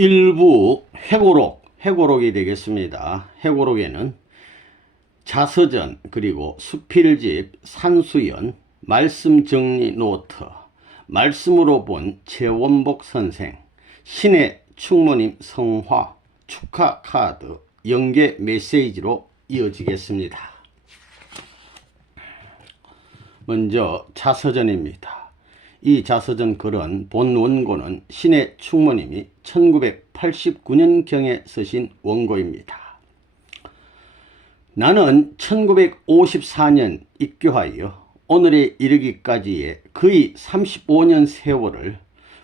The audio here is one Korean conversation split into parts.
일부 회고록이 되겠습니다. 회고록에는 자서전, 그리고 수필집, 산수연, 말씀정리 노트, 말씀으로 본 최원복 선생, 신의 충모님 성화, 축하 카드, 연계 메시지로 이어지겠습니다. 먼저 자서전입니다. 이 자서전 글은 본 원고는 신의 충모님이 1989년경에 쓰신 원고입니다. 나는 1954년 입교하여 오늘에 이르기까지의 거의 35년 세월을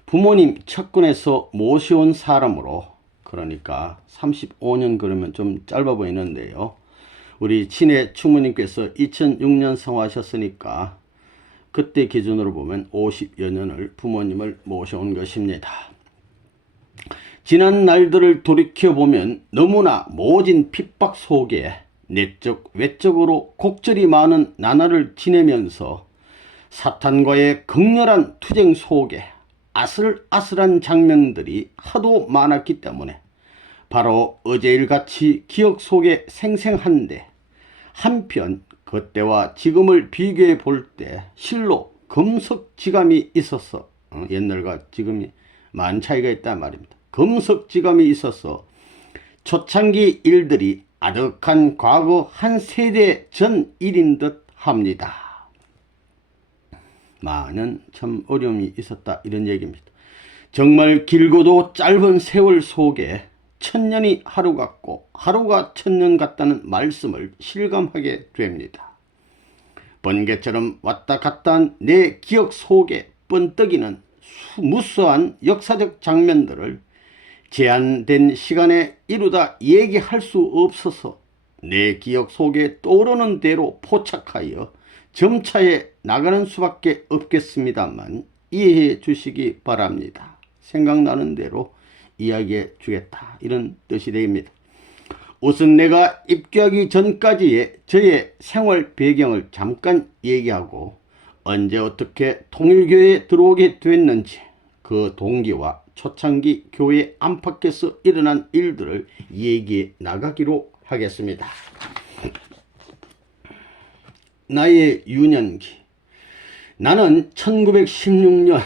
부모님 측근에서 모셔온 사람으로, 그러니까 35년 그러면 좀 짧아 보이는데요. 우리 친의 충모님께서 2006년 성화하셨으니까 그때 기준으로 보면 50여 년을 부모님을 모셔온 것입니다. 지난 날들을 돌이켜보면 너무나 모진 핍박 속에 내적 외적으로 곡절이 많은 나날을 지내면서 사탄과의 극렬한 투쟁 속에 아슬아슬한 장면들이 하도 많았기 때문에 바로 어제일같이 기억 속에 생생한데, 한편 그때와 지금을 비교해 볼 때 실로 금석지감이 있어서, 옛날과 지금이 많은 차이가 있단 말입니다. 금석지감이 있어서 초창기 일들이 아득한 과거 한 세대 전 일인 듯 합니다. 많은 참 어려움이 있었다, 이런 얘기입니다. 정말 길고도 짧은 세월 속에 천년이 하루 같고 하루가 천년 같다는 말씀을 실감하게 됩니다. 번개처럼 왔다 갔다 한 내 기억 속에 번뜩이는 무수한 역사적 장면들을 제한된 시간에 이루다 얘기할 수 없어서 내 기억 속에 떠오르는 대로 포착하여 점차에 나가는 수밖에 없겠습니다만 이해해 주시기 바랍니다. 생각나는 대로 이야기해 주겠다, 이런 뜻이 됩니다. 우선 내가 입교하기 전까지의 저의 생활 배경을 잠깐 얘기하고 언제 어떻게 통일교회에 들어오게 됐는지, 그 동기와 초창기 교회 안팎에서 일어난 일들을 얘기해 나가기로 하겠습니다. 나의 유년기. 나는 1916년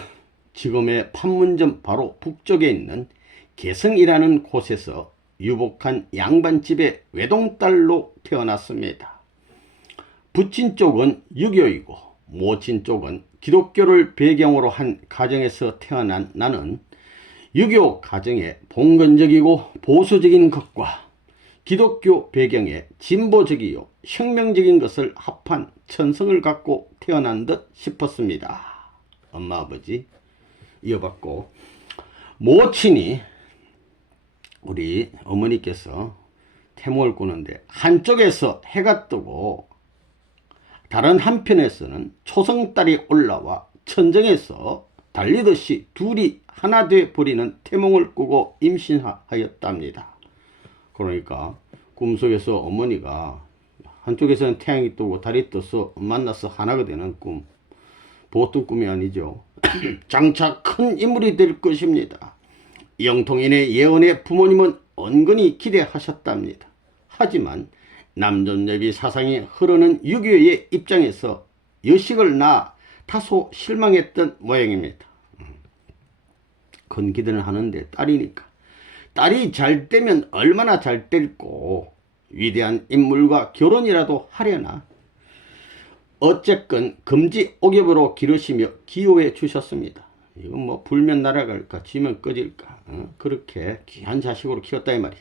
지금의 판문점 바로 북쪽에 있는 개성이라는 곳에서 유복한 양반집의 외동딸로 태어났습니다. 부친 쪽은 유교이고 모친 쪽은 기독교를 배경으로 한 가정에서 태어난 나는 유교 가정의 봉건적이고 보수적인 것과 기독교 배경의 진보적이요 혁명적인 것을 합한 천성을 갖고 태어난 듯 싶었습니다. 엄마 아버지 이어받고, 모친이, 우리 어머니께서 태몽을 꾸는데 한쪽에서 해가 뜨고 다른 한편에서는 초성달이 올라와 천정에서 달리듯이 둘이 하나 돼 버리는 태몽을 꾸고 임신하였답니다. 그러니까 꿈속에서 어머니가 한쪽에서는 태양이 뜨고 달이 떠서 만나서 하나가 되는 꿈, 보통 꿈이 아니죠. 장차 큰 인물이 될 것입니다. 영통인의 예언에 부모님은 은근히 기대하셨답니다. 하지만 남존여비 사상이 흐르는 유교의 입장에서 여식을 낳아 다소 실망했던 모양입니다. 큰 기대는 하는데 딸이니까. 딸이 잘 되면 얼마나 잘 될고, 위대한 인물과 결혼이라도 하려나. 어쨌건 금지 옥엽으로 기르시며 기호해 주셨습니다. 이건 뭐 불면 날아갈까 지면 꺼질까, 그렇게 귀한 자식으로 키웠다 이 말이야.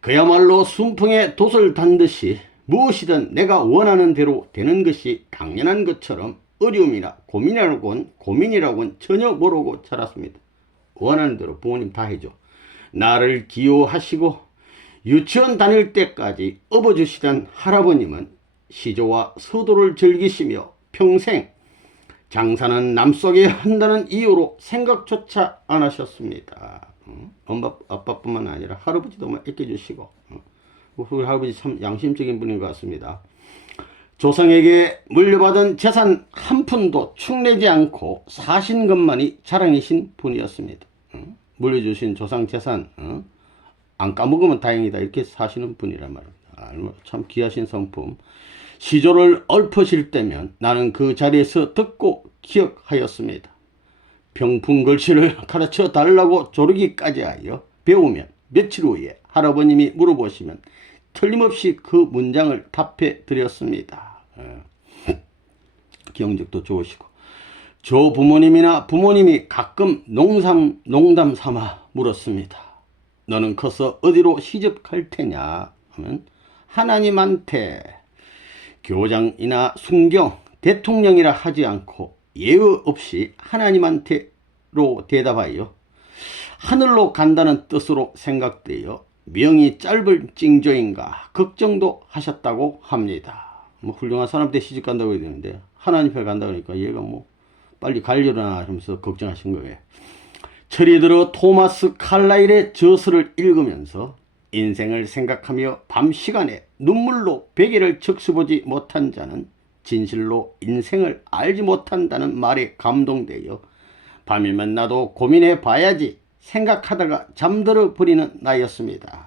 그야말로 순풍에 돛을 단 듯이 무엇이든 내가 원하는 대로 되는 것이 당연한 것처럼 어려움이나 고민이라고는 전혀 모르고 자랐습니다. 원하는 대로 부모님 다 해줘. 나를 기호하시고 유치원 다닐 때까지 업어주시던 할아버님은 시조와 서도를 즐기시며 평생 장사는 남속에 한다는 이유로 생각조차 안 하셨습니다. 엄마 아빠뿐만 아니라 할아버지도 아껴주시고, 우리 할아버지 참 양심적인 분인 것 같습니다. 조상에게 물려받은 재산 한 푼도 축내지 않고 사신 것만이 자랑이신 분이었습니다. 물려주신 조상 재산 안 까먹으면 다행이다 이렇게 사시는 분이란 말입니다. 참 귀하신 성품. 시조를 엎으실 때면 나는 그 자리에서 듣고 기억하였습니다. 병풍 글씨를 가르쳐 달라고 조르기까지 하여 배우면 며칠 후에 할아버님이 물어보시면 틀림없이 그 문장을 답해 드렸습니다. 기억력도 좋으시고 저 부모님이나 부모님이 가끔 농담 삼아 물었습니다. 너는 커서 어디로 시집 갈 테냐 하면 하나님한테. 교장이나 순경, 대통령이라 하지 않고 예의 없이 하나님한테로 대답하여 하늘로 간다는 뜻으로 생각되어 명이 짧을 징조인가 걱정도 하셨다고 합니다. 뭐 훌륭한 사람한테 시집 간다고 해야 되는데 하나님 앞에 간다 그러니까 얘가 뭐 빨리 가려나 하면서 걱정하신 거예요. 철이 들어 토마스 칼라일의 저서를 읽으면서 인생을 생각하며 밤 시간에 눈물로 베개를 적셔보지 못한 자는 진실로 인생을 알지 못한다는 말에 감동되어 밤이면 나도 고민해 봐야지 생각하다가 잠들어 버리는 나였습니다.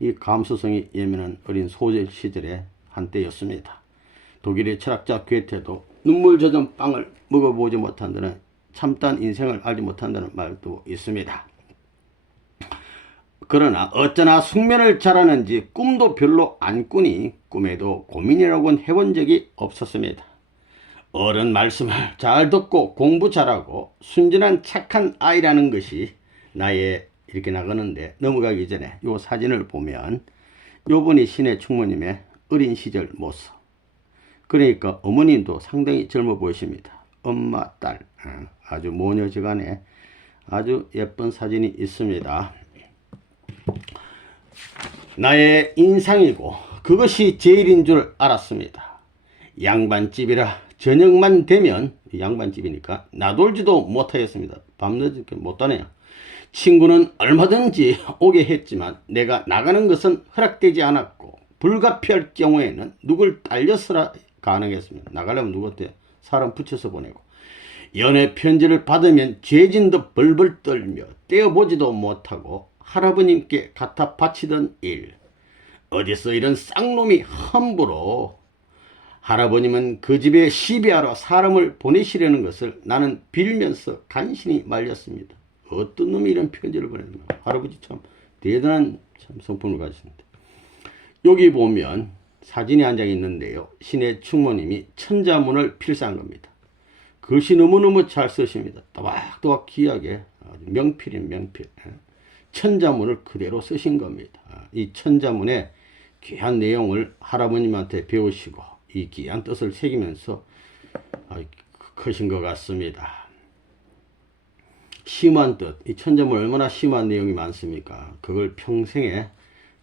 이 감수성이 예민한 어린 소년 시절의 한때였습니다. 독일의 철학자 괴테도 눈물 젖은 빵을 먹어보지 못한다는 참다운 인생을 알지 못한다는 말도 있습니다. 그러나 어쩌나 숙면을 잘하는지 꿈도 별로 안 꾸니 꿈에도 고민이라고는 해본 적이 없었습니다. 어른 말씀을 잘 듣고 공부 잘하고 순진한 착한 아이라는 것이 나의 이렇게 나가는데 넘어가기 전에 이 사진을 보면 요분이 신의 충모님의 어린 시절 모습. 그러니까 어머님도 상당히 젊어 보이십니다. 엄마, 딸 아주 모녀지간에 아주 예쁜 사진이 있습니다. 나의 인상이고 그것이 제일인 줄 알았습니다. 양반집이라 저녁만 되면 양반집이니까 나돌지도 못하였습니다. 밤늦게 못하네요. 친구는 얼마든지 오게 했지만 내가 나가는 것은 허락되지 않았고 불가피할 경우에는 누굴 딸려서라 가능했습니다. 나가려면 누구한테 사람 붙여서 보내고 연애 편지를 받으면 죄진도 벌벌 떨며 떼어보지도 못하고 할아버님께 갖다 바치던 일. 어디서 이런 쌍놈이 함부로. 할아버님은 그 집에 시비하러 사람을 보내시려는 것을 나는 빌면서 간신히 말렸습니다. 어떤 놈이 이런 편지를 보냈나. 할아버지 참 대단한 참 성품을 가지십니다. 여기 보면 사진이 한 장 있는데요. 신의 충모님이 천자문을 필사한 겁니다. 글씨 너무너무 잘 쓰십니다. 또박또박 귀하게 아주 명필인 명필. 천자문을 그대로 쓰신 겁니다. 이 천자문의 귀한 내용을 할아버님한테 배우시고 이 귀한 뜻을 새기면서 크신 것 같습니다. 심한 뜻, 이 천자문 얼마나 심한 내용이 많습니까? 그걸 평생에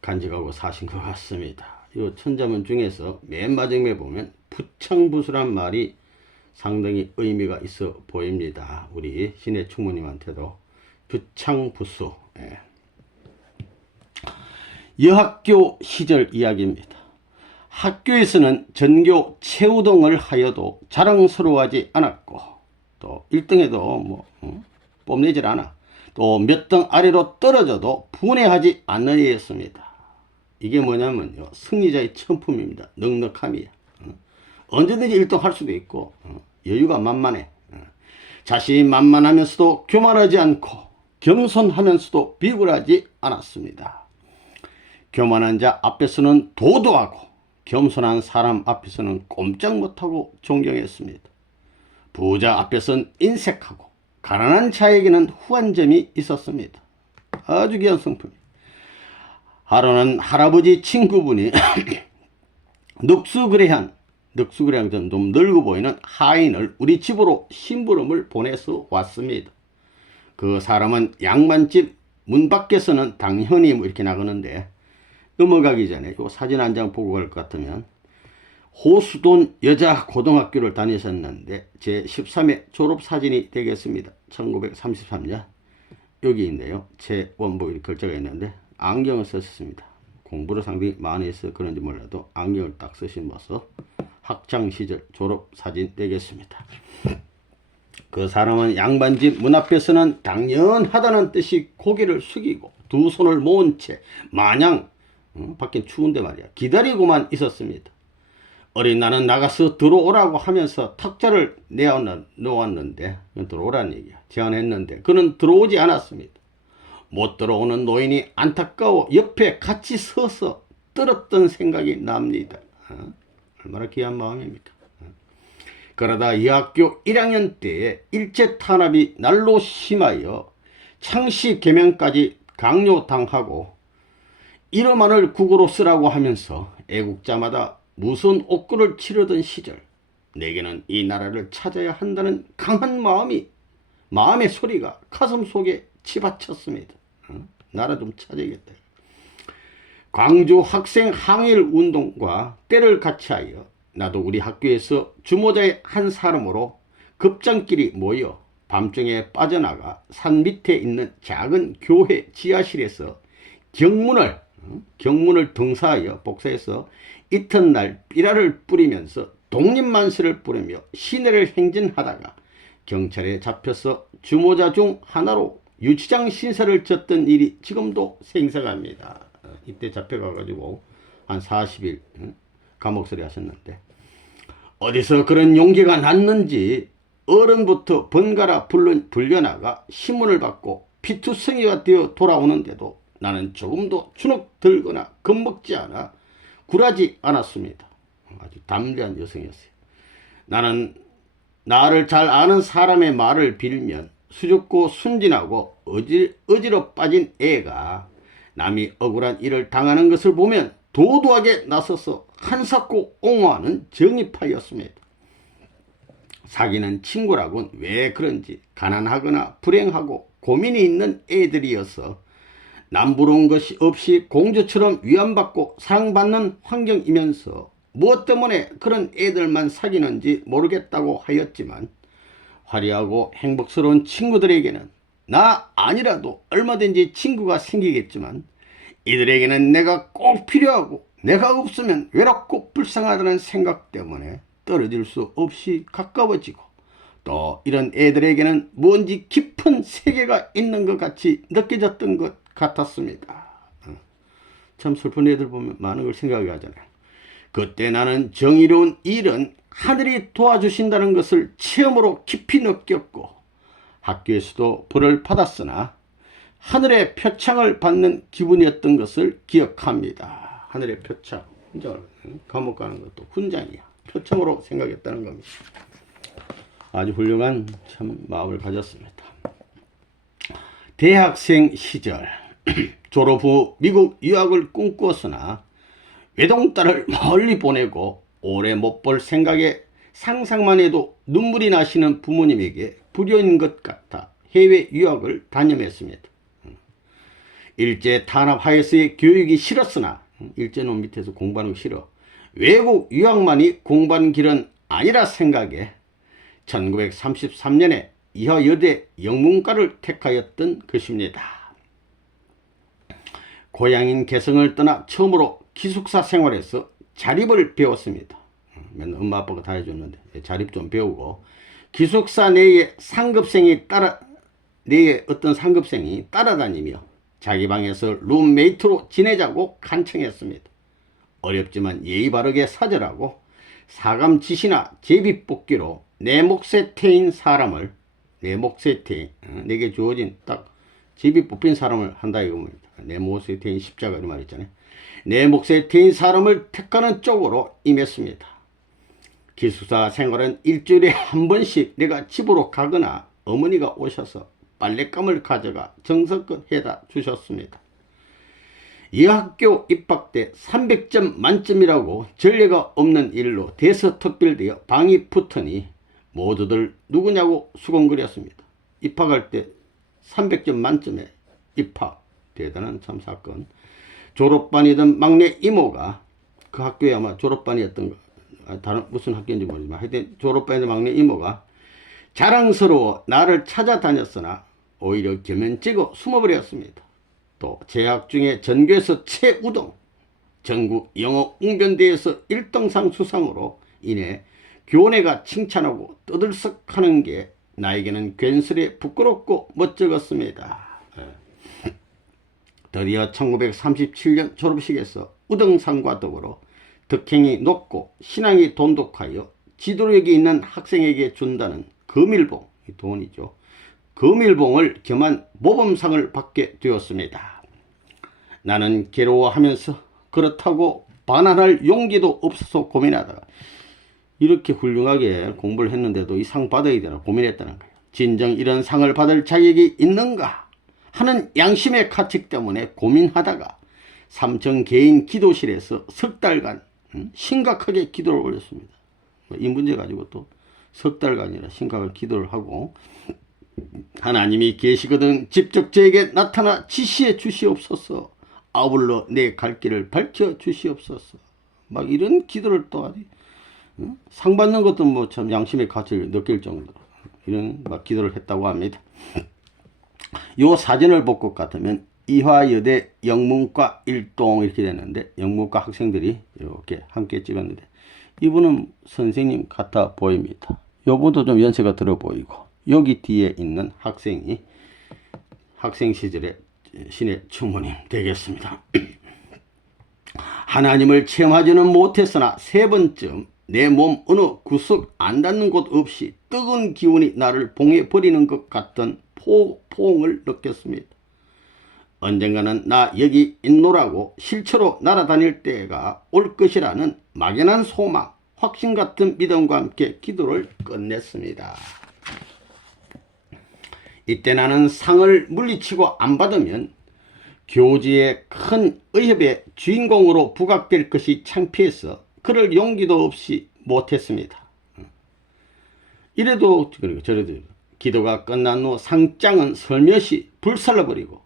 간직하고 사신 것 같습니다. 이 천자문 중에서 맨 마지막에 보면 부창부수란 말이 상당히 의미가 있어 보입니다. 우리 신의 충모님한테도 부창부수. 여학교 시절 이야기입니다. 학교에서는 전교 최우등을 하여도 자랑스러워하지 않았고 또 1등에도 뽐내질 않아. 또 몇 등 아래로 떨어져도 분해하지 않는 애였습니다. 이게 뭐냐면요. 승리자의 천품입니다. 넉넉함이야. 언제든지 1등 할 수도 있고 여유가 만만해. 자신이 만만하면서도 교만하지 않고 겸손하면서도 비굴하지 않았습니다. 교만한 자 앞에서는 도도하고 겸손한 사람 앞에서는 꼼짝 못하고 존경했습니다. 부자 앞에서는 인색하고 가난한 자에게는 후한 점이 있었습니다. 아주 귀한 성품. 하루는 할아버지 친구분이 늑수그레한 좀 늙어 보이는 하인을 우리 집으로 심부름을 보내서 왔습니다. 그 사람은 양반집 문 밖에서는 당연히 이렇게 나가는데 넘어가기 전에 이 사진 한 장 보고 갈 것 같으면 호수돈 여자 고등학교를 다니셨는데 제 13회 졸업사진이 되겠습니다. 1933년 여기 있네요. 제 원복 이렇게 글자가 있는데 안경을 쓰셨습니다. 공부를 상당히 많이 해서 그런지 몰라도 안경을 딱 쓰신 모습 학창시절 졸업사진 되겠습니다. 그 사람은 양반집 문 앞에서는 당연하다는 듯이 고개를 숙이고 두 손을 모은 채 마냥 밖엔 추운데 말이야 기다리고만 있었습니다. 어린 나는 나가서 들어오라고 하면서 탁자를 내어놓았는데 들어오라는 얘기야. 제안했는데 그는 들어오지 않았습니다. 못 들어오는 노인이 안타까워 옆에 같이 서서 떨었던 생각이 납니다. 얼마나 귀한 마음입니까? 그러다 이 학교 1학년 때에 일제 탄압이 날로 심하여 창씨 개명까지 강요당하고 이름만을 국어로 쓰라고 하면서 애국자마다 무슨 옥구를 치르던 시절 내게는 이 나라를 찾아야 한다는 강한 마음의 소리가 가슴 속에 치받쳤습니다. 나라 좀 찾아야겠다. 광주 학생 항일 운동과 때를 같이하여 나도 우리 학교에서 주모자의 한 사람으로 급장끼리 모여 밤중에 빠져나가 산 밑에 있는 작은 교회 지하실에서 경문을 등사하여 복사해서 이튿날 삐라를 뿌리면서 독립만세를 부르며 시내를 행진하다가 경찰에 잡혀서 주모자 중 하나로 유치장 신사를 졌던 일이 지금도 생생합니다. 이때 잡혀가가지고 한 40일 감옥살이 하셨는데 어디서 그런 용기가 났는지 어른부터 번갈아 불려나가 신문을 받고 피투성이가 되어 돌아오는데도 나는 조금도 주눅 들거나 겁먹지 않아 굴하지 않았습니다. 아주 담대한 여성이었어요. 나는 나를 잘 아는 사람의 말을 빌면 수줍고 순진하고 어지러 빠진 애가 남이 억울한 일을 당하는 것을 보면 도도하게 나서서 한사코 옹호하는 정의파였습니다. 사귀는 친구라곤 왜 그런지 가난하거나 불행하고 고민이 있는 애들이어서 남부러운 것이 없이 공주처럼 위안받고 사랑받는 환경이면서 무엇 때문에 그런 애들만 사귀는지 모르겠다고 하였지만 화려하고 행복스러운 친구들에게는 나 아니라도 얼마든지 친구가 생기겠지만 이들에게는 내가 꼭 필요하고 내가 없으면 외롭고 불쌍하다는 생각 때문에 떨어질 수 없이 가까워지고 또 이런 애들에게는 뭔지 깊은 세계가 있는 것 같이 느껴졌던 것 같았습니다. 참 슬픈 애들 보면 많은 걸 생각하게 하잖아요. 그때 나는 정의로운 일은 하늘이 도와주신다는 것을 체험으로 깊이 느꼈고 학교에서도 벌을 받았으나 하늘의 표창을 받는 기분이었던 것을 기억합니다. 하늘의 표창, 감옥 가는 것도 훈장이야. 표창으로 생각했다는 겁니다. 아주 훌륭한 참 마음을 가졌습니다. 대학생 시절 졸업 후 미국 유학을 꿈꾸었으나 외동딸을 멀리 보내고 오래 못 볼 생각에 상상만 해도 눈물이 나시는 부모님에게 불효인 것 같아 해외 유학을 단념했습니다. 일제 탄압 하에서의 교육이 싫었으나 일제놈 밑에서 공부하는 거 싫어. 외국 유학만이 공부하는 길은 아니라 생각에 1933년에 이화여대 영문과를 택하였던 것입니다. 고향인 개성을 떠나 처음으로 기숙사 생활에서 자립을 배웠습니다. 맨날 엄마 아빠가 다 해줬는데 자립 좀 배우고 기숙사 내에 어떤 상급생이 따라다니며 자기 방에서 룸메이트로 지내자고 간청했습니다. 어렵지만 예의 바르게 사절하고 사감지시나 제비뽑기로 내 몫에 태인 사람을 내게 주어진 딱 제비 뽑힌 사람을 한다 이겁니다. 내 몫에 태인 십자가 이런 말 있잖아요. 내 몫에 태인 사람을 택하는 쪽으로 임했습니다. 기숙사 생활은 일주일에 한 번씩 내가 집으로 가거나 어머니가 오셔서 빨랫감을 가져가 정성껏 해다 주셨습니다. 이 학교 입학 때 300점 만점이라고 전례가 없는 일로 대서특별되어 방이 붙으니 모두들 누구냐고 수군거렸습니다. 입학할 때 300점 만점에 입학. 대단한 참 사건. 졸업반이던 막내 이모가 그 학교에 아마 졸업반이었던 거 다른 무슨 학교인지 모르지만 하여튼 졸업반이던 막내 이모가 자랑스러워 나를 찾아다녔으나 오히려 겸연쩍어 숨어버렸습니다. 또 재학 중에 전교에서 최우등, 전국 영어 웅변대회에서 1등상 수상으로 인해 교내가 칭찬하고 떠들썩하는 게 나에게는 괜스레 부끄럽고 멋쩍었습니다. 드디어 1937년 졸업식에서 우등상과 더불어 덕행이 높고 신앙이 돈독하여 지도력이 있는 학생에게 준다는 금일봉, 돈이죠. 금일봉을 겸한 모범상을 받게 되었습니다. 나는 괴로워하면서 그렇다고 반환할 용기도 없어서 고민하다가 이렇게 훌륭하게 공부를 했는데도 이 상 받아야 되나 고민했다는 거예요. 진정 이런 상을 받을 자격이 있는가 하는 양심의 가책 때문에 고민하다가 삼청 개인 기도실에서 석 달간 심각하게 기도를 올렸습니다. 이 문제 가지고 또 석 달간이나 심각한 기도를 하고, 하나님이 계시거든 직접 저에게 나타나 지시해 주시옵소서, 아울러 내 갈 길을 밝혀 주시옵소서, 막 이런 기도를 또 하지. 상 받는 것도 뭐 참 양심의 가치를 느낄 정도로 이런 막 기도를 했다고 합니다. 요 사진을 볼 것 같으면 이화여대 영문과 일동 이렇게 됐는데, 영문과 학생들이 이렇게 함께 찍었는데 이분은 선생님 같아 보입니다. 요분도 좀 연세가 들어 보이고, 여기 뒤에 있는 학생이 학생 시절의 신의 충모님 되겠습니다. 하나님을 체험하지는 못했으나 세 번쯤 내 몸 어느 구석 안 닿는 곳 없이 뜨거운 기운이 나를 봉해버리는 것 같던 포옹을 느꼈습니다. 언젠가는 나 여기 있노라고 실체로 날아다닐 때가 올 것이라는 막연한 소망, 확신 같은 믿음과 함께 기도를 끝냈습니다. 이때 나는 상을 물리치고 안 받으면 교지의 큰 의협의 주인공으로 부각될 것이 창피해서 그럴 용기도 없이 못했습니다. 이래도 저래도 기도가 끝난 후 상장은 슬며시 불살라버리고,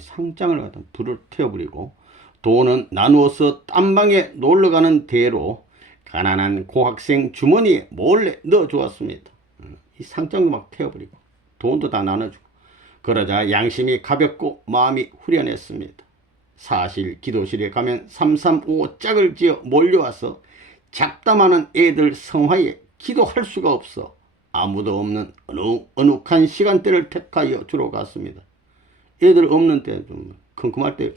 상장을 갖다 불을 태워버리고, 돈은 나누어서 딴방에 놀러가는 대로 가난한 고학생 주머니에 몰래 넣어주었습니다. 이 상장도 막 태워버리고 돈도 다 나눠주고, 그러자 양심이 가볍고 마음이 후련했습니다. 사실 기도실에 가면 335 짝을 지어 몰려와서 잡담하는 애들 성화에 기도할 수가 없어 아무도 없는 어둑한 시간대를 택하여 주로 갔습니다. 애들 없는 때 좀 컴컴할 때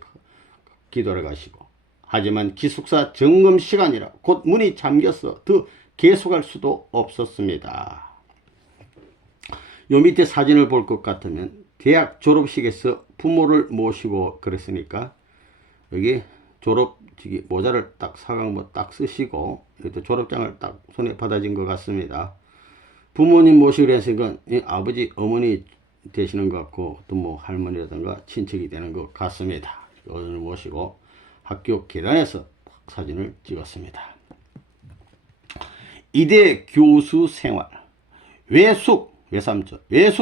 기도를 가시고, 하지만 기숙사 점검 시간이라 곧 문이 잠겨서 더 계속할 수도 없었습니다. 요 밑에 사진을 볼 것 같으면 대학 졸업식에서 부모를 모시고 그랬으니까 여기 졸업식이 모자를 딱 사각모 딱 쓰시고 이것도 졸업장을 딱 손에 받아진 것 같습니다. 부모님 모시고 그랬으니까 아버지 어머니 되시는 것 같고 또 뭐 할머니라든가 친척이 되는 것 같습니다. 오늘 모시고 학교 계단에서 사진을 찍었습니다. 이대 교수 생활. 외숙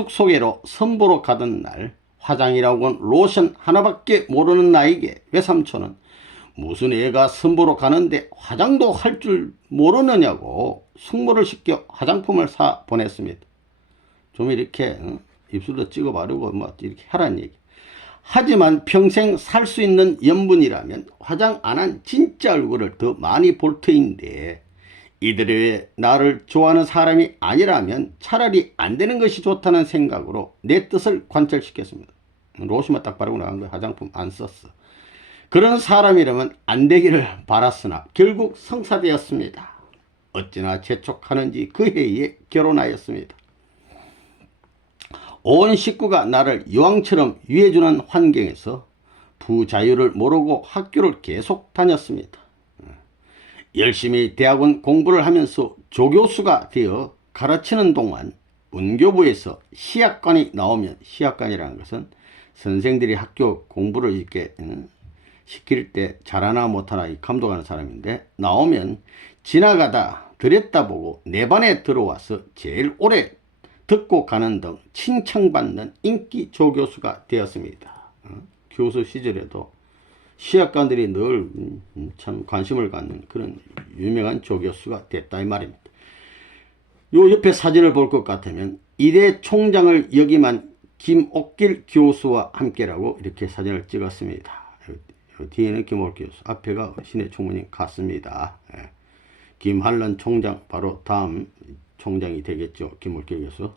소개로 선보러 가던 날, 화장이라고는 로션 하나밖에 모르는 나에게 외삼촌은 무슨 애가 선보러 가는데 화장도 할 줄 모르느냐고 숙모를 시켜 화장품을 사 보냈습니다. 좀 이렇게 입술도 찍어 바르고 뭐 이렇게 하란 얘기. 하지만 평생 살 수 있는 염분이라면 화장 안 한 진짜 얼굴을 더 많이 볼 터인데, 이들이 나를 좋아하는 사람이 아니라면 차라리 안 되는 것이 좋다는 생각으로 내 뜻을 관철시켰습니다. 로션만 딱 바르고 나간 거야. 화장품 안 썼어. 그런 사람이라면 안 되기를 바랐으나 결국 성사되었습니다. 어찌나 재촉하는지 그 해에 결혼하였습니다. 온 식구가 나를 여왕처럼 위해주는 환경에서 부자유를 모르고 학교를 계속 다녔습니다. 열심히 대학원 공부를 하면서 조교수가 되어 가르치는 동안 문교부에서 시학관이 나오면, 시학관이라는 것은 선생들이 학교 공부를 이렇게 시킬 때 잘하나 못하나 감독하는 사람인데, 나오면 지나가다 들여다보고 내 반에 들어와서 제일 오래 듣고 가는 등 칭찬받는 인기 조교수가 되었습니다. 교수 시절에도 시학관들이 늘 참 관심을 갖는 그런 유명한 조교수가 됐다 이 말입니다. 요 옆에 사진을 볼 것 같으면 이대 총장을 역임한 김옥길 교수와 함께라고 이렇게 사진을 찍었습니다. 뒤에는 김옥길 교수, 앞에가 신의 총무님 같습니다. 김한란 총장 바로 다음 총장이 되겠죠. 김옥길 교수.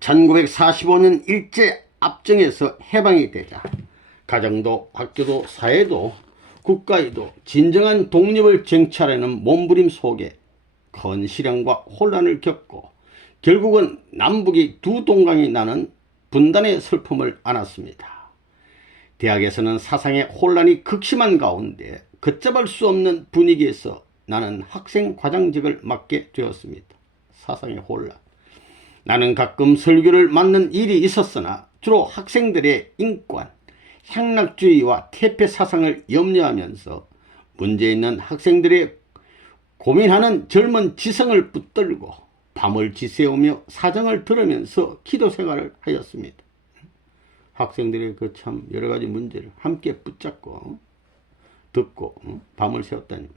1945년 일제 압정에서 해방이 되자 가정도 학교도 사회도 국가에도 진정한 독립을 쟁취하려는 몸부림 속에 큰 시련과 혼란을 겪고 결국은 남북이 두 동강이 나는 분단의 슬픔을 안았습니다. 대학에서는 사상의 혼란이 극심한 가운데 걷잡을 수 없는 분위기에서 나는 학생 과장직을 맡게 되었습니다. 사상의 혼란. 나는 가끔 설교를 맡는 일이 있었으나 주로 학생들의 인권, 향락주의와 퇴폐 사상을 염려하면서 문제 있는 학생들의 고민하는 젊은 지성을 붙들고 밤을 지새우며 사정을 들으면서 기도 생활을 하였습니다. 학생들의 그 참 여러 가지 문제를 함께 붙잡고 듣고 밤을 새웠다니.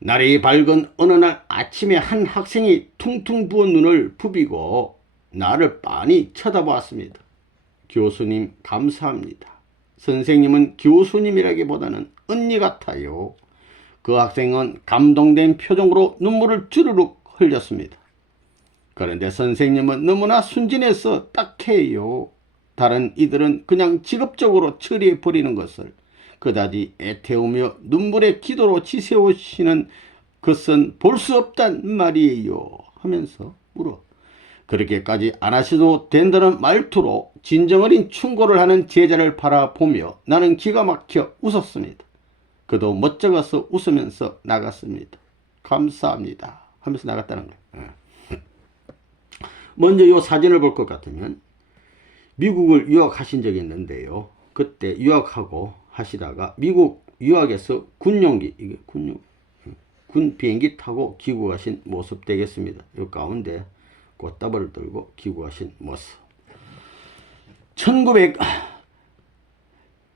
날이 밝은 어느 날 아침에 한 학생이 퉁퉁 부은 눈을 부비고 나를 빤히 쳐다보았습니다. 교수님 감사합니다. 선생님은 교수님이라기보다는 언니 같아요. 그 학생은 감동된 표정으로 눈물을 주르륵 흘렸습니다. 그런데 선생님은 너무나 순진해서 딱해요. 다른 이들은 그냥 직업적으로 처리해 버리는 것을 그다지 애태우며 눈물의 기도로 지새우시는 것은 볼 수 없단 말이에요 하면서 물어. 그렇게까지 안 하셔도 된다는 말투로 진정 어린 충고를 하는 제자를 바라보며 나는 기가 막혀 웃었습니다. 그도 멋쩍어서 웃으면서 나갔습니다. 감사합니다 하면서 나갔다는 거예요. 먼저 이 사진을 볼 것 같으면 미국을 유학하신 적이 있는데요. 그때 유학하고 하시다가 미국 유학에서 군용기, 이게 군 비행기 타고 귀국하신 모습 되겠습니다. 이 가운데 꽃다발을 들고 귀국하신 모습.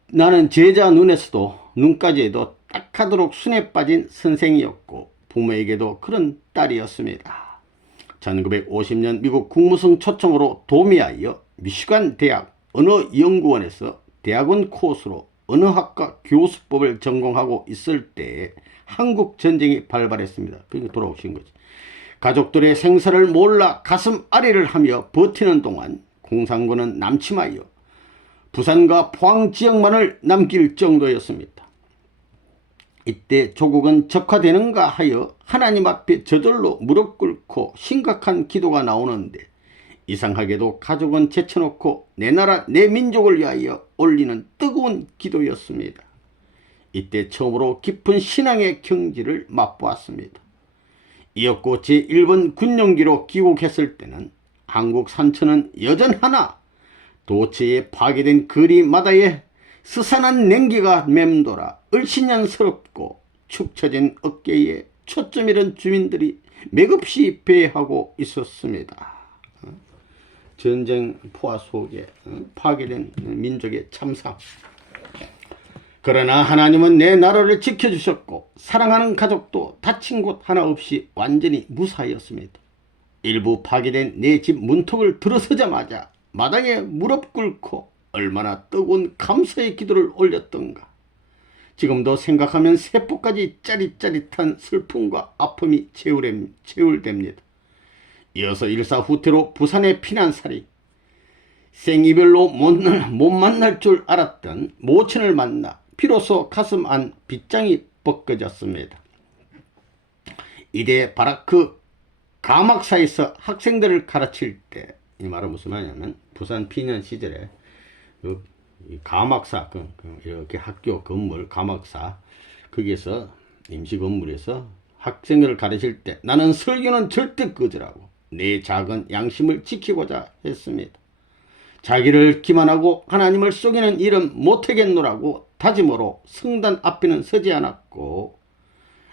나는 제자 눈에서도 눈까지도 딱하도록 순에 빠진 선생이었고 부모에게도 그런 딸이었습니다. 1950년 미국 국무성 초청으로 도미하여 미시간 대학 언어연구원에서 대학원 코스로 언어학과 교수법을 전공하고 있을 때 한국 전쟁이 발발했습니다. 그러니까 돌아오신 거지. 가족들의 생사를 몰라 가슴 아리를 하며 버티는 동안 공산군은 남침하여 부산과 포항 지역만을 남길 정도였습니다. 이때 조국은 적화되는가 하여 하나님 앞에 저절로 무릎 꿇고 심각한 기도가 나오는데 이상하게도 가족은 제쳐놓고 내 나라 내 민족을 위하여 올리는 뜨거운 기도였습니다. 이때 처음으로 깊은 신앙의 경지를 맛보았습니다. 이었고 제1번 군용기로 귀국했을 때는 한국 산천은 여전하나 도처에 파괴된 거리마다에 스산한 냉기가 맴돌아 을신년스럽고 축 처진 어깨에 초점 잃은 주민들이 맥없이 배회하고 있었습니다. 전쟁 포화 속에 파괴된 민족의 참상. 그러나 하나님은 내 나라를 지켜주셨고 사랑하는 가족도 다친 곳 하나 없이 완전히 무사하였습니다. 일부 파괴된 내 집 문턱을 들어서자마자 마당에 무릎 꿇고 얼마나 뜨거운 감사의 기도를 올렸던가. 지금도 생각하면 세포까지 짜릿짜릿한 슬픔과 아픔이 채울됩니다. 이어서 일사후퇴로 부산에 피난살이 생이별로 못 만날 줄 알았던 모친을 만나 비로소 가슴 안 빗장이 벗겨졌습니다. 이대 바라크 가막사에서 학생들을 가르칠 때, 이 말은 무슨 말이냐면 부산 피난 시절에 그 가막사 이렇게 학교 건물 가막사 거기에서 임시 건물에서 학생들을 가르칠 때 나는 설교는 절대 거절하고 내 작은 양심을 지키고자 했습니다. 자기를 기만하고 하나님을 속이는 일은 못하겠노라고 다짐으로 성단 앞에는 서지 않았고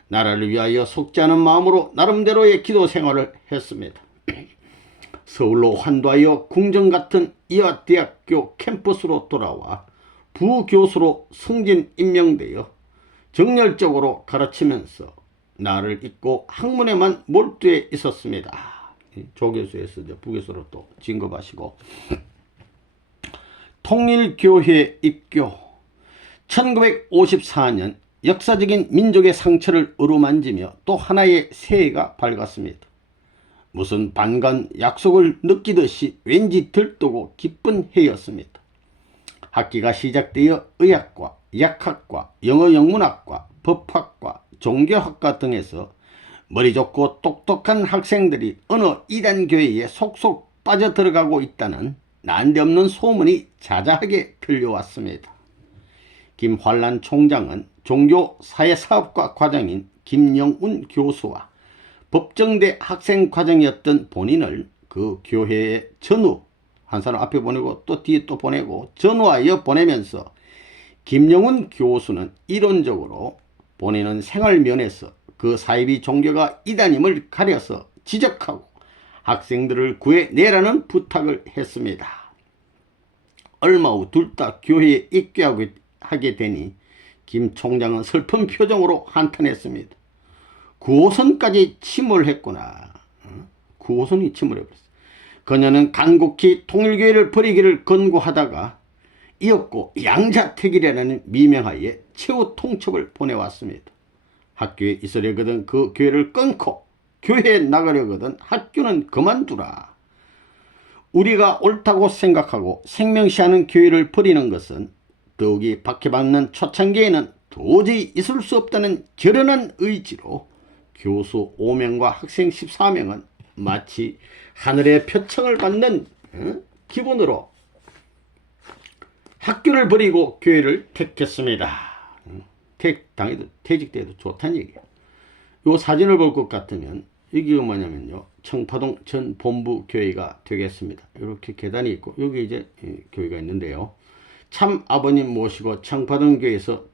나라를 위하여 속지 않은 마음으로 나름대로의 기도 생활을 했습니다. 서울로 환도하여 궁정 같은 이화대학교 캠퍼스로 돌아와 부교수로 승진 임명되어 정열적으로 가르치면서 나를 잊고 학문에만 몰두해 있었습니다. 조교수에서 부교수로 또 진급하시고 통일교회 입교 1954년 역사적인 민족의 상처를 어루만지며 또 하나의 새해가 밝았습니다. 무슨 반간 약속을 느끼듯이 왠지 들뜨고 기쁜 해였습니다. 학기가 시작되어 의학과, 약학과, 영어 영문학과, 법학과, 종교학과 등에서 머리 좋고 똑똑한 학생들이 어느 이단 교회에 속속 빠져들어가고 있다는 난데없는 소문이 자자하게 들려왔습니다. 김환란 총장은 종교사회사업과 과장인 김영운 교수와 법정대 학생과장이었던 본인을 그 교회의 전우, 한 사람 앞에 보내고 또 뒤에 또 보내고 전우하여 보내면서 김영운 교수는 이론적으로 본인은 생활면에서 그 사이비 종교가 이단임을 가려서 지적하고 학생들을 구해내라는 부탁을 했습니다. 얼마 후 둘 다 교회에 입교하게 되니 김 총장은 슬픈 표정으로 한탄했습니다. 9호선까지 침몰했구나. 9호선이 침몰해버렸어. 그녀는 간곡히 통일교회를 버리기를 권고하다가 이었고 양자택일이라는 미명하에 최후 통첩을 보내왔습니다. 학교에 있으려거든 그 교회를 끊고 교회에 나가려거든 학교는 그만두라. 우리가 옳다고 생각하고 생명시하는 교회를 버리는 것은 더욱이 박해받는 초창기에는 도저히 있을 수 없다는 결연한 의지로 교수 5명과 학생 14명은 마치 하늘의 표창을 받는 기분으로 학교를 버리고 교회를 택했습니다. 퇴직돼도 좋다는 얘기예요. 이 사진을 볼 것 같으면 여기가 뭐냐면요, 청파동 전 본부 교회가 되겠습니다. 이렇게 계단이 있고 여기 이제 교회가 있는데요. 참 아버님 모시고 청파동 교회에서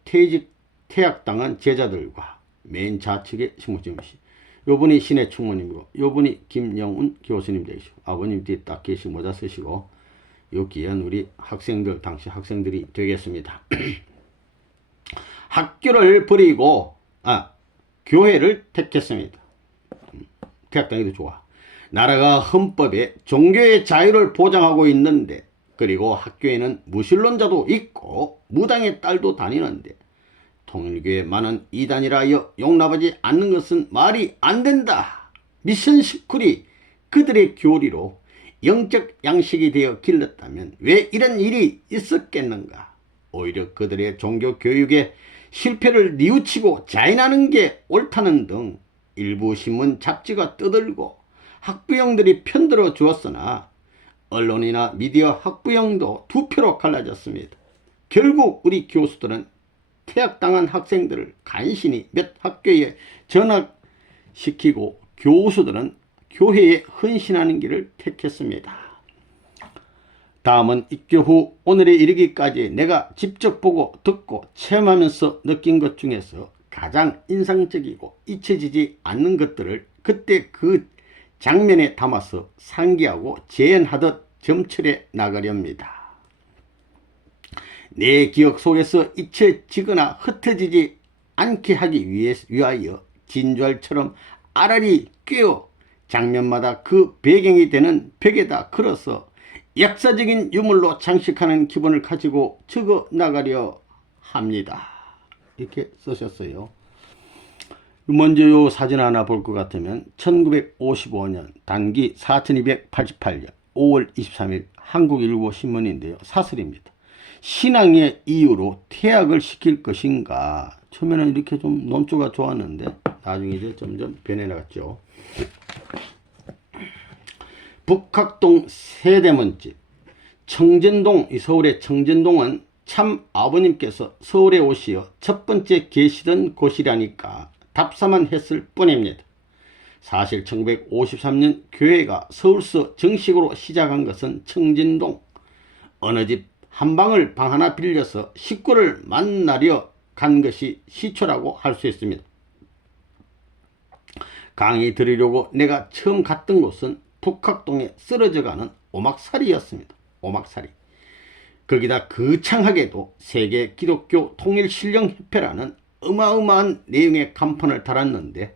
퇴학당한 제자들과 맨 좌측에 신무진 씨, 요분이 신의 충모님이고 요분이 김영운 교수님 되시고 아버님 뒤에 딱 계시고 모자 쓰시고 요 귀한 우리 학생들, 당시 학생들이 되겠습니다. 학교를 버리고 교회를 택했습니다. 퇴학당해도 좋아. 나라가 헌법에 종교의 자유를 보장하고 있는데, 그리고 학교에는 무신론자도 있고 무당의 딸도 다니는데 통일교회 많은 이단이라 하여 용납하지 않는 것은 말이 안 된다. 미션 스쿨이 그들의 교리로 영적 양식이 되어 길렀다면 왜 이런 일이 있었겠는가. 오히려 그들의 종교 교육에 실패를 뉘우치고 자인하는 게 옳다는 등 일부 신문 잡지가 떠들고 학부형들이 편들어 주었으나 언론이나 미디어 학부형도 두 표로 갈라졌습니다. 결국 우리 교수들은 퇴학당한 학생들을 간신히 몇 학교에 전학시키고 교수들은 교회에 헌신하는 길을 택했습니다. 다음은 입교 후 오늘에 이르기까지 내가 직접 보고 듣고 체험하면서 느낀 것 중에서 가장 인상적이고 잊혀지지 않는 것들을 그때 그 장면에 담아서 상기하고 재현하듯 점철해 나가렵니다. 내 기억 속에서 잊혀지거나 흩어지지 않게 하기 위하여 진주알처럼 알알이 꿰어 장면마다 그 배경이 되는 벽에다 걸어서 역사적인 유물로 장식하는 기분을 가지고 적어 나가려 합니다. 이렇게 쓰셨어요. 먼저 요 사진 하나 볼 것 같으면 1955년 단기 4288년 5월 23일 한국일보 신문인데요. 사설입니다. 신앙의 이유로 퇴학을 시킬 것인가. 처음에는 이렇게 좀 논조가 좋았는데 나중에 이제 점점 변해나갔죠. 북학동 세대문집 청전동, 이 서울의 청전동은 참 아버님께서 서울에 오시어 첫 번째 계시던 곳이라니까 답사만 했을 뿐입니다. 사실 1953년 교회가 서울서 정식으로 시작한 것은 청진동, 어느 집 한 방을 방 하나 빌려서 식구를 만나려 간 것이 시초라고 할 수 있습니다. 강의 들으려고 내가 처음 갔던 곳은 북학동에 쓰러져가는 오막살이였습니다. 오막살이. 거기다 거창하게도 세계 기독교 통일신령협회라는 어마어마한 내용의 간판을 달았는데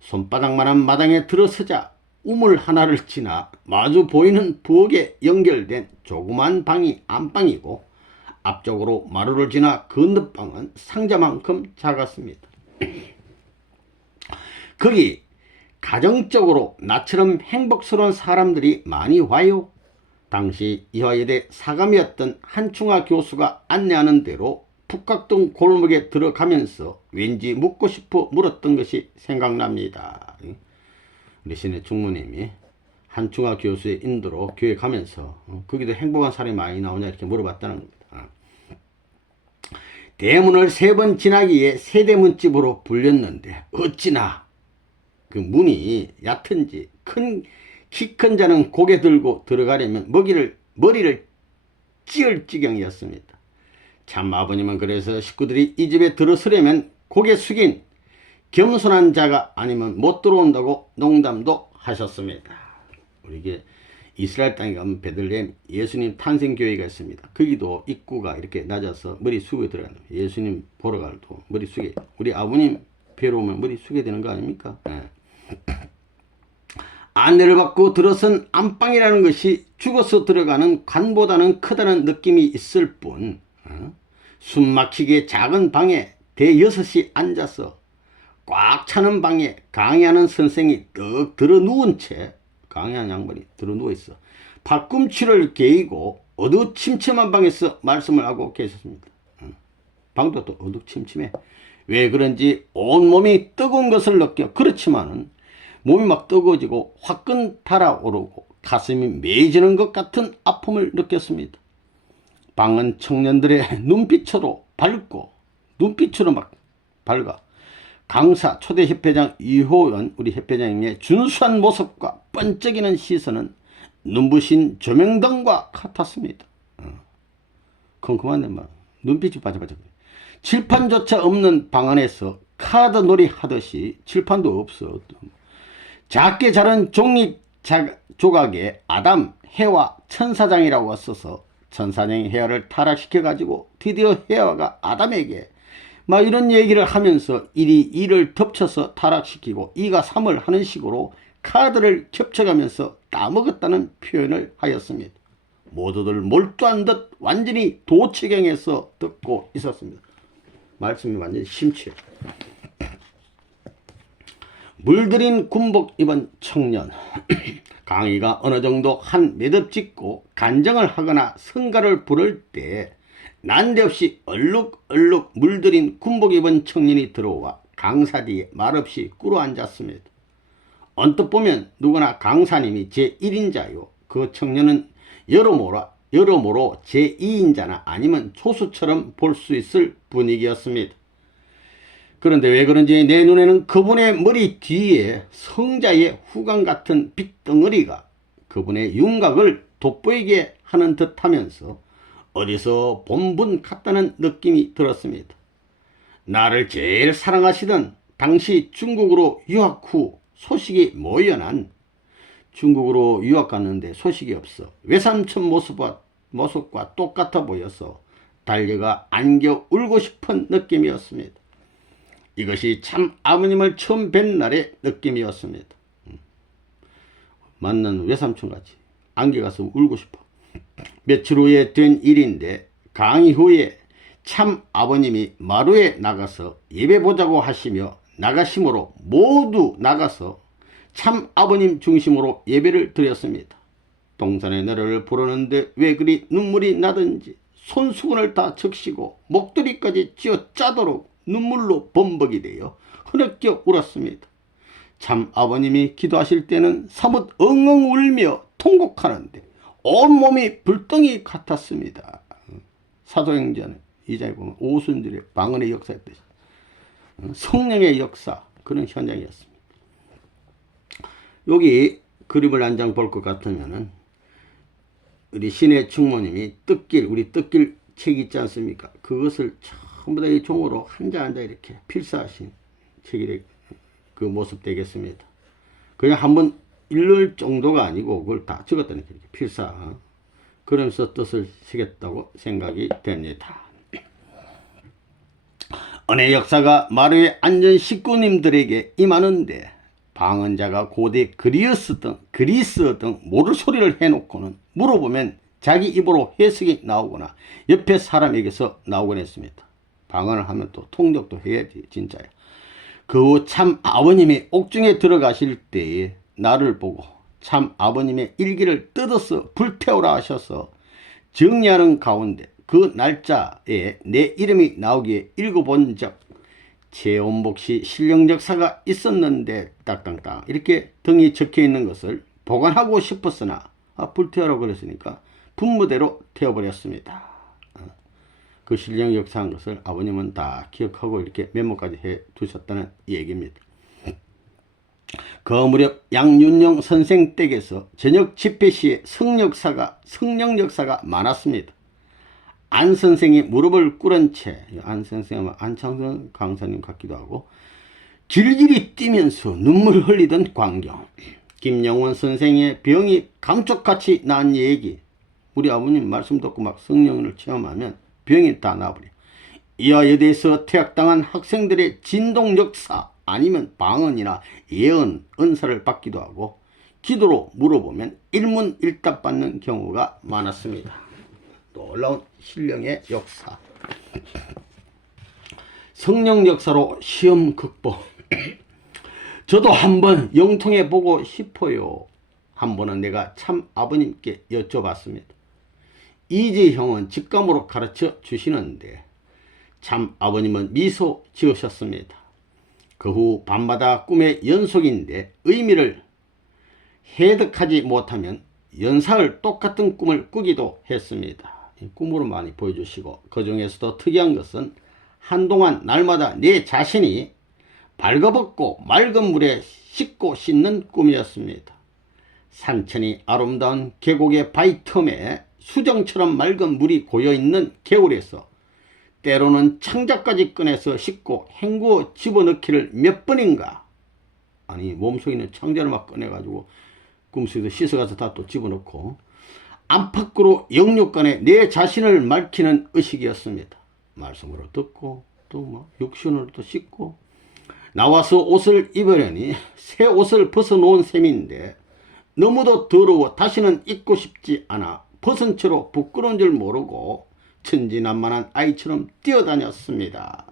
손바닥만한 마당에 들어서자 우물 하나를 지나 마주 보이는 부엌에 연결된 조그만 방이 안방이고 앞쪽으로 마루를 지나 건너방은 상자만큼 작았습니다. 거기 가정적으로 나처럼 행복스러운 사람들이 많이 와요. 당시 이화여대 사감이었던 한충아 교수가 안내하는 대로 북각동 골목에 들어가면서 왠지 묻고 싶어 물었던 것이 생각납니다. 우리 신의 충무님이 한충아 교수의 인도로 교회 가면서 거기도 행복한 사람이 많이 나오냐 이렇게 물어봤다는 겁니다. 대문을 3번 지나기에 세대문집으로 불렸는데 어찌나 그 문이 얕은지 키 큰 자는 고개 들고 들어가려면 머리를 찌을 지경이었습니다. 참 아버님은 그래서 식구들이 이 집에 들어서려면 고개 숙인 겸손한 자가 아니면 못 들어온다고 농담도 하셨습니다. 우리 이게 이스라엘 땅에 가면 베들레헴 예수님 탄생교회가 있습니다. 거기도 입구가 이렇게 낮아서 머리 숙여 들어가는 거예요. 예수님 보러 갈도 머리 숙여. 우리 아버님 뵈러 오면 머리 숙여야 되는 거 아닙니까? 네. 안내를 받고 들어선 안방이라는 것이 죽어서 들어가는 관보다는 크다는 느낌이 있을 뿐 숨막히게 작은 방에 대6이 앉아서 꽉 차는 방에 강의하는 선생이 떡 들어 누운 채 강의하는 양반이 들어 누워있어 팔꿈치를 개이고 어두침침한 방에서 말씀을 하고 계셨습니다. 방도 또 어두침침해. 왜 그런지 온몸이 뜨거운 것을 느껴. 그렇지만은 몸이 막 뜨거워지고 화끈 달아오르고 가슴이 메어지는 것 같은 아픔을 느꼈습니다. 방은 청년들의 눈빛으로 밝고 눈빛으로 막 밝아 강사 초대협회장 이호연 우리 협회장님의 준수한 모습과 번쩍이는 시선은 눈부신 조명등과 같았습니다. 컴컴한데 막 눈빛이 바짝바짝. 칠판조차 없는 방 안에서 카드놀이 하듯이 칠판도 없어. 작게 자른 종이 조각에 아담, 해와 천사장이라고 써서 천사장이 해와를 타락시켜가지고 드디어 해와가 아담에게 막 이런 얘기를 하면서 1이 2를 덮쳐서 타락시키고 2가 3을 하는 식으로 카드를 겹쳐가면서 따먹었다는 표현을 하였습니다. 모두들 몰두한 듯 완전히 도치경에서 듣고 있었습니다. 말씀이 완전히 심취해. 물들인 군복 입은 청년. 강의가 어느 정도 한 매듭 짓고 간정을 하거나 성가를 부를 때 난데없이 얼룩얼룩 물들인 군복 입은 청년이 들어와 강사 뒤에 말없이 꿇어앉았습니다. 언뜻 보면 누구나 강사님이 제1인자요. 그 청년은 여러모로 제2인자나 아니면 조수처럼 볼 수 있을 분위기였습니다. 그런데 왜 그런지 내 눈에는 그분의 머리 뒤에 성자의 후광 같은 빛덩어리가 그분의 윤곽을 돋보이게 하는 듯 하면서 어디서 본 분 같다는 느낌이 들었습니다. 나를 제일 사랑하시던 당시 중국으로 유학 후 소식이 모여난 중국으로 유학 갔는데 소식이 없어 외삼촌 모습과 똑같아 보여서 달려가 안겨 울고 싶은 느낌이었습니다. 이것이 참 아버님을 처음 뵌 날의 느낌이었습니다. 만난 외삼촌같이 안겨가서 울고 싶어. 며칠 후에 된 일인데 강의 후에 참 아버님이 마루에 나가서 예배 보자고 하시며 나가심으로 모두 나가서 참 아버님 중심으로 예배를 드렸습니다. 동산의 노래를 부르는데 왜 그리 눈물이 나든지 손수건을 다 적시고 목도리까지 쥐어 짜도록 눈물로 범벅이 되어 흐느껴 울었습니다. 참 아버님이 기도하실 때는 사뭇 엉엉 울며 통곡하는데 온몸이 불덩이 같았습니다. 사도행전 2장에 보면 오순절의 방언의 역사였듯이 성령의 역사 그런 현장이었습니다. 여기 그림을 한 장 볼 것 같으면은 우리 신의 충모님이 우리 뜻길 책 있지 않습니까? 그것을 전부 다 이 종으로 한 장 한 장 이렇게 필사하신 책이 그 모습 되겠습니다. 그냥 한번 읽을 정도가 아니고 그걸 다 적었다는 게 필사. 그러면서 뜻을 새겼다고 생각이 됩니다. 은혜 역사가 마루에 앉은 식구님들에게 임하는데 방언자가 고대 그리스 등 모를 소리를 해놓고는 물어보면 자기 입으로 해석이 나오거나 옆에 사람에게서 나오곤 했습니다. 방언을 하면 또 통역도 해야지 진짜야. 그 후 참 아버님이 옥중에 들어가실 때에 나를 보고 참 아버님의 일기를 뜯어서 불태우라 하셔서 정리하는 가운데 그 날짜에 내 이름이 나오기에 읽어본 적 최원복씨 신령역사가 있었는데 딱땅땅 이렇게 등이 적혀 있는 것을 보관하고 싶었으나 불태우라고 그랬으니까 분무대로 태워버렸습니다. 그 신령역사한 것을 아버님은 다 기억하고 이렇게 메모까지 해 두셨다는 얘기입니다. 그 무렵 양윤영 선생 댁에서 저녁 집회 시에 성령역사가 많았습니다. 안 선생이 무릎을 꿇은 채, 안 선생은 안창선 강사님 같기도 하고 질질이 뛰면서 눈물 흘리던 광경, 김영원 선생의 병이 감쪽같이 나은 얘기, 우리 아버님 말씀 듣고 막 성령을 체험하면 병이 다 나버려. 이와 여대에서 퇴학당한 학생들의 진동 역사 아니면 방언이나 예언, 은사를 받기도 하고 기도로 물어보면 일문일답 받는 경우가 많았습니다. 놀라운 신령의 역사. 성령 역사로 시험 극복. 저도 한번 영통해 보고 싶어요. 한 번은 내가 참 아버님께 여쭤봤습니다. 이제 형은 직감으로 가르쳐 주시는데 참 아버님은 미소 지으셨습니다. 그 후 밤마다 꿈의 연속인데 의미를 해득하지 못하면 연사흘 똑같은 꿈을 꾸기도 했습니다. 꿈으로 많이 보여주시고 그 중에서도 특이한 것은 한동안 날마다 내 자신이 발가벗고 맑은 물에 씻고 씻는 꿈이었습니다. 산천이 아름다운 계곡의 바위 틈에 수정처럼 맑은 물이 고여있는 겨울에서 때로는 창자까지 꺼내서 씻고 헹구어 집어넣기를 몇 번인가. 아니 몸속에 있는 창자를 막 꺼내가지고 꿈속에서 씻어가서 다 또 집어넣고 안팎으로 영육간에 내 자신을 밝히는 의식이었습니다. 말씀으로 듣고 또 뭐 육신으로 또 씻고 나와서 옷을 입으려니 새 옷을 벗어놓은 셈인데 너무도 더러워 다시는 입고 싶지 않아 벗은 채로 부끄러운 줄 모르고 천진난만한 아이처럼 뛰어다녔습니다.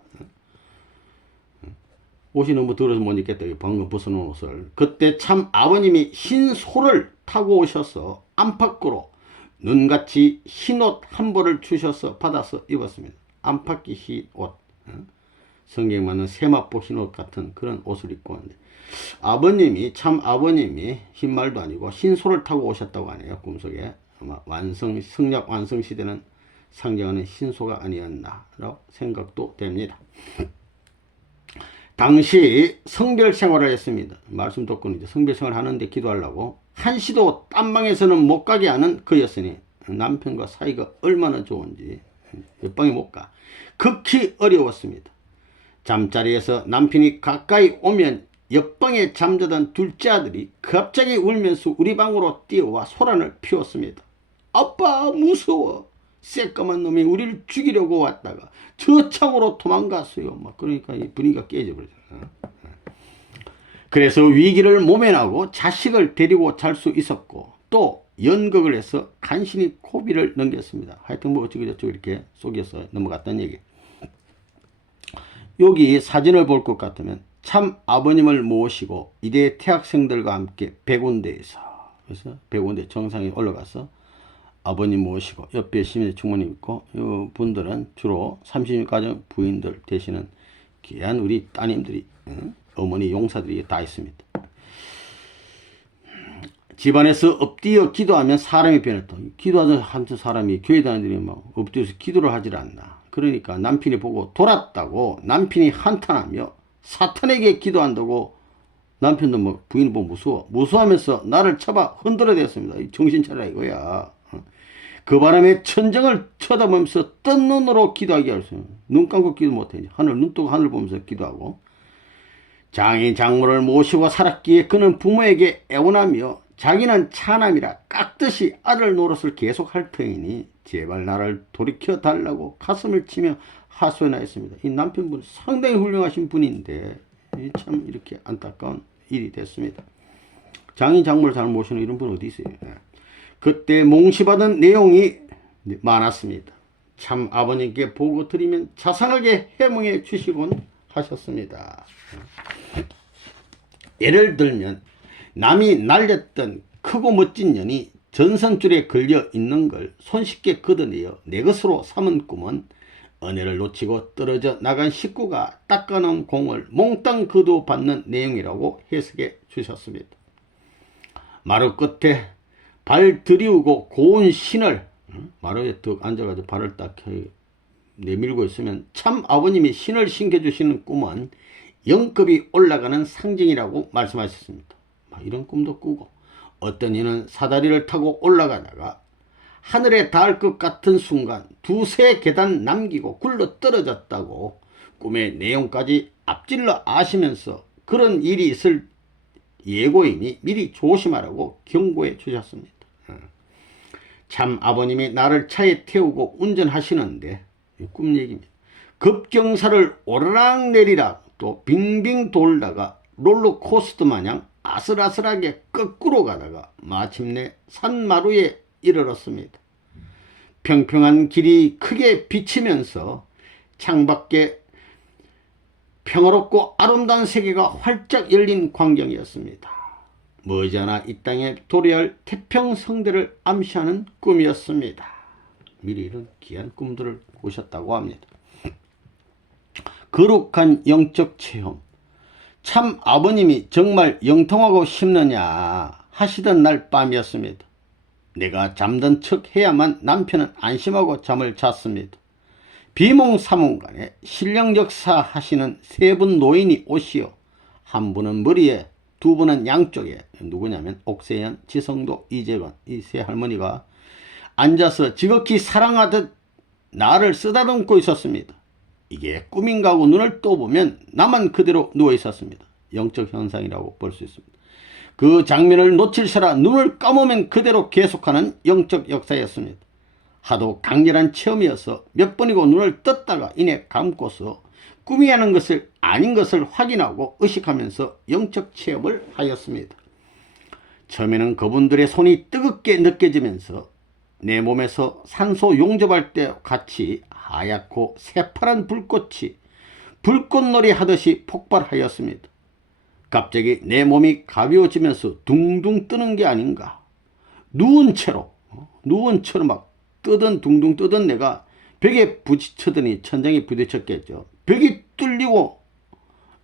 옷이 너무 더러워서 못 입겠다. 방금 벗어놓은 옷을. 그때 참 아버님이 흰 소를 타고 오셔서 안팎으로 눈같이 흰 옷 한 벌을 주셔서 받아서 입었습니다. 안팎이 흰 옷. 성경 맞는 세마포 흰 옷 같은 그런 옷을 입고 왔는데 참 아버님이 흰 말도 아니고 흰 소를 타고 오셨다고 하네요. 꿈속에. 아마 성약 완성 시대는 상징하는 흰소가 아니었나라고 생각도 됩니다. 당시 성별 생활을 했습니다. 말씀 듣고 이제 성별 생활을 하는데 기도하려고 한시도 딴방에서는 못 가게 하는 그였으니 남편과 사이가 얼마나 좋은지 옆방에 못 가. 극히 어려웠습니다. 잠자리에서 남편이 가까이 오면 옆방에 잠자던 둘째 아들이 갑자기 울면서 우리 방으로 뛰어와 소란을 피웠습니다. 아빠 무서워. 새까만 놈이 우리를 죽이려고 왔다가 저 창으로 도망갔어요. 막 그러니까 이 분위기가 깨져버리잖아. 그래서 위기를 모면하고 자식을 데리고 잘 수 있었고 또 연극을 해서 간신히 고비를 넘겼습니다. 하여튼 뭐 어쩌고저쩌고 이렇게 속여서 넘어갔다는 얘기. 여기 사진을 볼 것 같으면 참 아버님을 모시고 이대 태학생들과 함께 백운대에서 그래서 백운대 정상에 올라가서 아버님 모시고 옆에 시민의 충모님 있고 이 분들은 주로 30인 가정 부인들 되시는 귀한 우리 따님들이 어머니 용사들이 다 있습니다. 집안에서 엎드려 기도하면 사람이 변했다. 기도하는 사람이 교회 다니들이 막 엎드려서 기도를 하질 않나. 그러니까 남편이 보고 돌았다고 남편이 한탄하며 사탄에게 기도한다고 남편도 뭐 부인 보고 무서워하면서 나를 쳐봐 흔들어댔습니다. 정신 차리라 이거야. 그 바람에 천정을 쳐다보면서 뜬 눈으로 기도하게 하였어요. 눈 감고 기도 못해. 눈 뜨고 하늘 보면서 기도하고 장인 장모를 모시고 살았기에 그는 부모에게 애원하며 자기는 차남이라 깍듯이 아들 노릇을 계속할 터이니 제발 나를 돌이켜 달라고 가슴을 치며 하소연하였습니다. 이 남편분 상당히 훌륭하신 분인데 참 이렇게 안타까운 일이 됐습니다. 장인 장모를 잘 모시는 이런 분 어디 있어요? 그때 몽시받은 내용이 많았습니다. 참 아버님께 보고 드리면 자상하게 해몽해 주시곤 하셨습니다. 예를 들면 남이 날렸던 크고 멋진 년이 전선줄에 걸려 있는 걸 손쉽게 걷어내어 내 것으로 삼은 꿈은 은혜를 놓치고 떨어져 나간 식구가 닦아놓은 공을 몽땅 거두어받는 내용이라고 해석해 주셨습니다. 마루 끝에 발 들이우고 고운 신을 마루에 뚝 앉아가지고 발을 딱 내밀고 있으면 참 아버님이 신을 신겨주시는 꿈은 영급이 올라가는 상징이라고 말씀하셨습니다. 이런 꿈도 꾸고 어떤 이는 사다리를 타고 올라가다가 하늘에 닿을 것 같은 순간 두세 계단 남기고 굴러 떨어졌다고 꿈의 내용까지 앞질러 아시면서 그런 일이 있을 예고이니 미리 조심하라고 경고해 주셨습니다. 참 아버님이 나를 차에 태우고 운전하시는데 꿈 얘기입니다. 급경사를 오르락 내리락 또 빙빙 돌다가 롤러코스터 마냥 아슬아슬하게 거꾸로 가다가 마침내 산마루에 이르렀습니다. 평평한 길이 크게 비치면서 창밖에 평화롭고 아름다운 세계가 활짝 열린 광경이었습니다. 머지않아 이 땅에 도래할 태평성대를 암시하는 꿈이었습니다. 미리 이런 귀한 꿈들을 꾸셨다고 합니다. 거룩한 영적 체험. 참 아버님이 정말 영통하고 싶느냐 하시던 날 밤이었습니다. 내가 잠든 척 해야만 남편은 안심하고 잠을 잤습니다. 비몽사몽간에 신령역사 하시는 세 분 노인이 오시어 한 분은 머리에 두 분은 양쪽에 누구냐면 옥세연, 지성도, 이재건 이 세 할머니가 앉아서 지극히 사랑하듯 나를 쓰다듬고 있었습니다. 이게 꿈인가 하고 눈을 떠보면 나만 그대로 누워 있었습니다. 영적 현상이라고 볼 수 있습니다. 그 장면을 놓칠세라 눈을 감으면 그대로 계속하는 영적 역사였습니다. 하도 강렬한 체험이어서 몇 번이고 눈을 떴다가 이내 감고서 꿈이라는 것을 아닌 것을 확인하고 의식하면서 영적 체험을 하였습니다. 처음에는 그분들의 손이 뜨겁게 느껴지면서 내 몸에서 산소 용접할 때 같이 하얗고 새파란 불꽃이 불꽃놀이 하듯이 폭발하였습니다. 갑자기 내 몸이 가벼워지면서 둥둥 뜨는 게 아닌가. 누운 채로 막 둥둥 뜨던 내가 벽에 부딪히더니 천장에 부딪혔겠죠. 벽이 뚫리고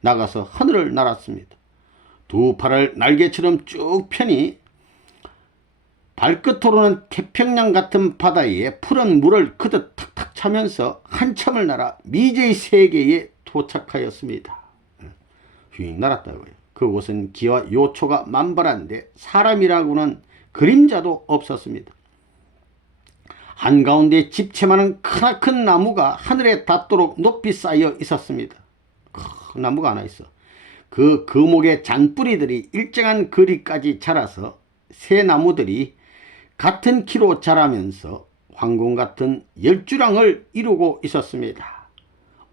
나가서 하늘을 날았습니다. 두 팔을 날개처럼 쭉 펴니 발끝으로는 태평양 같은 바다에 푸른 물을 그듯 탁탁 차면서 한참을 날아 미제의 세계에 도착하였습니다. 휙 날았다고요. 그곳은 기와 요초가 만발한데 사람이라고는 그림자도 없었습니다. 한가운데 집채만한 크나큰 나무가 하늘에 닿도록 높이 쌓여 있었습니다. 큰 나무가 하나 있어. 그 거목의 잔뿌리들이 일정한 거리까지 자라서 새 나무들이 같은 키로 자라면서 황금 같은 열주랑을 이루고 있었습니다.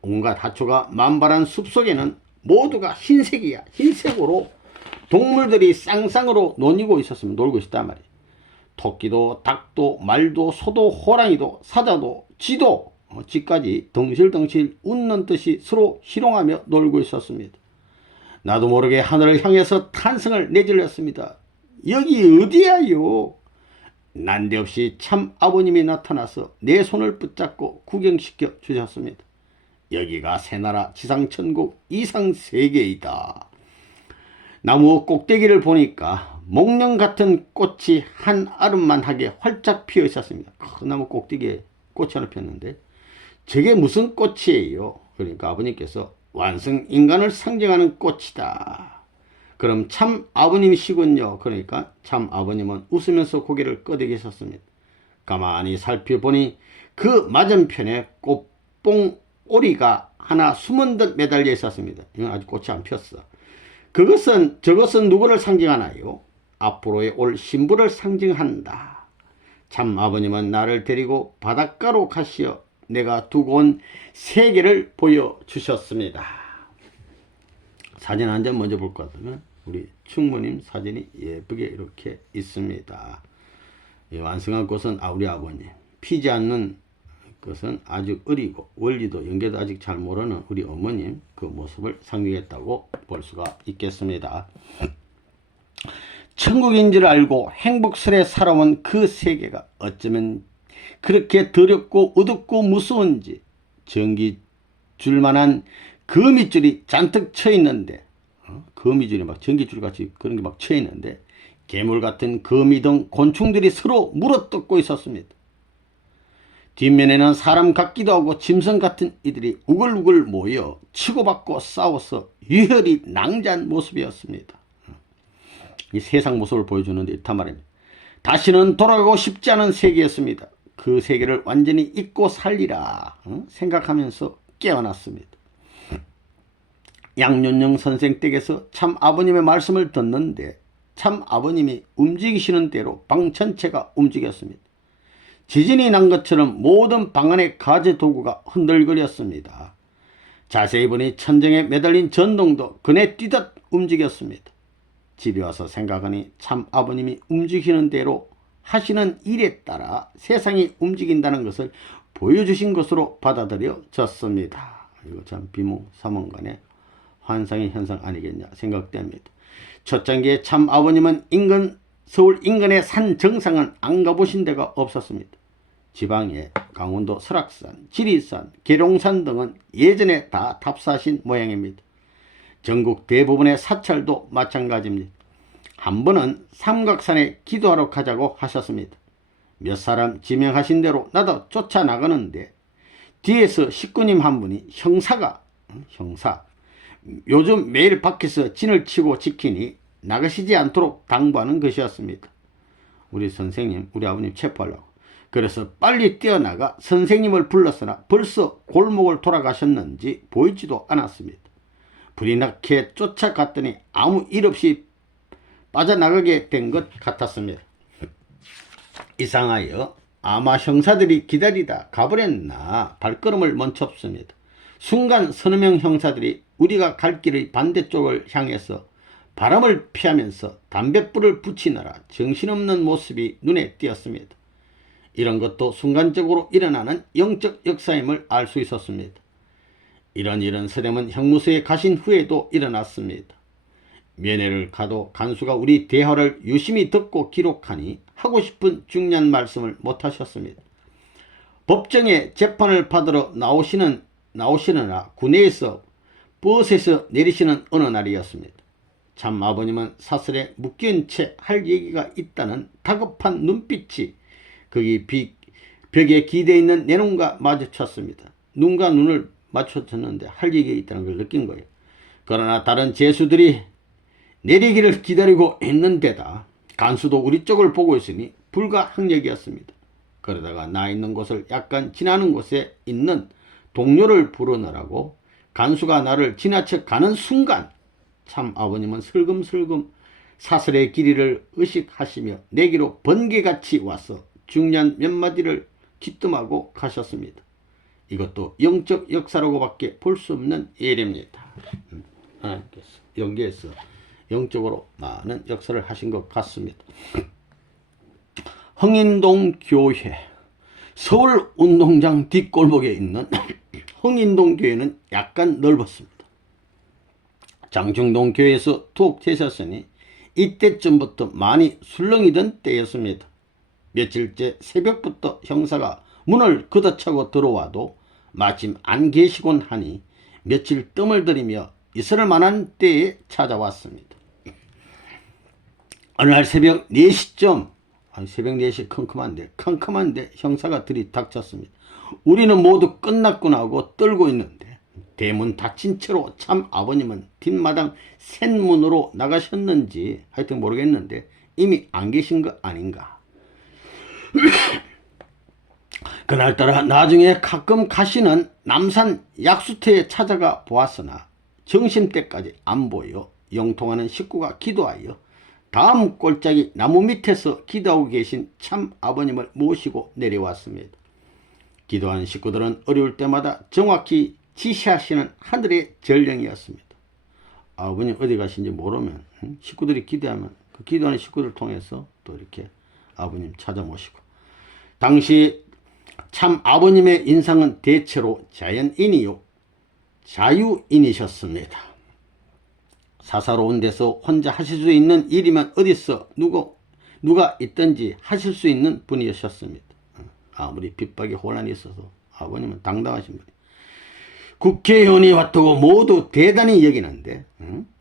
온갖 하초가 만발한 숲속에는 모두가 흰색이야. 흰색으로 동물들이 쌍쌍으로 놀고 있었단 말이에요. 토끼도 닭도 말도 소도 호랑이도 사자도 쥐도 쥐까지 덩실덩실 웃는 듯이 서로 희롱하며 놀고 있었습니다. 나도 모르게 하늘을 향해서 탄성을 내질렀습니다. 여기 어디야요? 난데없이 참 아버님이 나타나서 내 손을 붙잡고 구경시켜 주셨습니다. 여기가 새나라 지상천국 이상세계이다. 나무 꼭대기를 보니까 목련 같은 꽃이 한 아름만하게 활짝 피어 있었습니다. 그 나무 꼭대기에 꽃이 하나 폈는데 저게 무슨 꽃이에요? 그러니까 아버님께서 완성 인간을 상징하는 꽃이다. 그럼 참 아버님이시군요. 그러니까 참 아버님은 웃으면서 고개를 끄덕이셨습니다. 가만히 살펴보니 그 맞은편에 꽃봉오리가 하나 숨은 듯 매달려 있었습니다. 이건 아직 꽃이 안 폈어. 저것은 누구를 상징하나요? 앞으로의 올 신부를 상징한다. 참 아버님은 나를 데리고 바닷가로 가시어 내가 두고 온 세계를 보여주셨습니다. 사진 한 장 먼저 볼 것 같으면 우리 충무님 사진이 예쁘게 이렇게 있습니다. 완성한 것은 우리 아버님, 피지 않는 것은 아주 어리고 원리도 연계도 아직 잘 모르는 우리 어머님 그 모습을 상징했다고 볼 수가 있겠습니다. 천국인 줄 알고 행복스레 살아온 그 세계가 어쩌면 그렇게 더럽고 어둡고 무서운지 전기 줄만한 거미줄이 잔뜩 쳐 있는데, 거미줄이 막 전기줄 같이 그런 게 막 쳐 있는데 괴물 같은 거미 등 곤충들이 서로 물어뜯고 있었습니다. 뒷면에는 사람 같기도 하고 짐승 같은 이들이 우글우글 모여 치고받고 싸워서 유혈이 낭자한 모습이었습니다. 이 세상 모습을 보여주는데 이렇단 말입니다. 다시는 돌아가고 싶지 않은 세계였습니다. 그 세계를 완전히 잊고 살리라 생각하면서 깨어났습니다. 양윤영 선생 댁에서 참 아버님의 말씀을 듣는데 참 아버님이 움직이시는 대로 방 전체가 움직였습니다. 지진이 난 것처럼 모든 방 안의 가재 도구가 흔들거렸습니다. 자세히 보니 천정에 매달린 전동도 그네 뛰듯 움직였습니다. 집에 와서 생각하니 참 아버님이 움직이는 대로 하시는 일에 따라 세상이 움직인다는 것을 보여주신 것으로 받아들여졌습니다. 이거 참 비몽사몽간의 환상의 현상 아니겠냐 생각됩니다. 첫 단계에 참 아버님은 서울 인근의 산 정상은 안 가보신 데가 없었습니다. 지방에 강원도 설악산, 지리산, 계룡산 등은 예전에 다 답사하신 모양입니다. 전국 대부분의 사찰도 마찬가지입니다. 한 번은 삼각산에 기도하러 가자고 하셨습니다. 몇 사람 지명하신 대로 나도 쫓아나가는데 뒤에서 식구님 한 분이 형사 요즘 매일 밖에서 진을 치고 지키니 나가시지 않도록 당부하는 것이었습니다. 우리 선생님, 우리 아버님 체포하려고. 그래서 빨리 뛰어나가 선생님을 불렀으나 벌써 골목을 돌아가셨는지 보이지도 않았습니다. 불이 나게 쫓아갔더니 아무 일 없이 빠져나가게 된 것 같았습니다. 이상하여 아마 형사들이 기다리다 가버렸나 발걸음을 멈췄습니다. 순간 서너 명 형사들이 우리가 갈 길의 반대쪽을 향해서 바람을 피하면서 담뱃불을 붙이느라 정신없는 모습이 눈에 띄었습니다. 이런 것도 순간적으로 일어나는 영적 역사임을 알 수 있었습니다. 이런 일은 서dem은 형무소에 가신 후에도 일어났습니다. 면회를 가도 간수가 우리 대화를 유심히 듣고 기록하니 하고 싶은 중요한 말씀을 못하셨습니다. 법정에 재판을 받으러 나오시느라 구내에서 버스에서 내리시는 어느 날이었습니다. 참 아버님은 사슬에 묶인 채 할 얘기가 있다는 다급한 눈빛이 거기 벽에 기대어 있는 내 눈과 마주쳤습니다. 눈과 눈을 맞췄는데 할 얘기가 있다는 걸 느낀 거예요. 그러나 다른 죄수들이 내리기를 기다리고 있는 데다 간수도 우리 쪽을 보고 있으니 불가항력이었습니다. 그러다가 나 있는 곳을 약간 지나는 곳에 있는 동료를 부르느라고 간수가 나를 지나쳐 가는 순간 참 아버님은 슬금슬금 사슬의 길이를 의식하시며 내게로 번개같이 와서 중요한 몇 마디를 기뜸하고 가셨습니다. 이것도 영적 역사라고밖에 볼 수 없는 예입니다. 하나님께서 연계해서 영적으로 많은 역사를 하신 것 같습니다. 흥인동 교회, 서울 운동장 뒷골목에 있는 흥인동 교회는 약간 넓었습니다. 장충동 교회에서 툭 튀셨으니 이때쯤부터 많이 술렁이던 때였습니다. 며칠째 새벽부터 형사가 문을 걷어차고 들어와도 마침 안 계시곤 하니 며칠 뜸을 들이며 있을 만한 때에 찾아왔습니다. 어느 날 새벽 4시쯤, 새벽 4시 컴컴한데 형사가 들이닥쳤습니다. 우리는 모두 끝났구나 하고 떨고 있는데 대문 닫힌 채로 참 아버님은 뒷마당 샌문으로 나가셨는지 하여튼 모르겠는데 이미 안 계신 거 아닌가. 그날따라 나중에 가끔 가시는 남산 약수터에 찾아가 보았으나 점심때까지 안 보여 영통하는 식구가 기도하여 다음 골짜기 나무 밑에서 기도하고 계신 참 아버님을 모시고 내려왔습니다. 기도하는 식구들은 어려울 때마다 정확히 지시하시는 하늘의 전령이었습니다. 아버님 어디 가신지 모르면 식구들이 기도하면 그 기도하는 식구들을 통해서 또 이렇게 아버님 찾아 모시고, 당시 참 아버님의 인상은 대체로 자연인이요 자유인이셨습니다. 사사로운 데서 혼자 하실 수 있는 일이면 어디서 누가 있든지 하실 수 있는 분이셨습니다. 아무리 핍박이 혼란이 있어서 아버님은 당당하신 분이에요. 국회의원이 왔다고 모두 대단히 여기는데,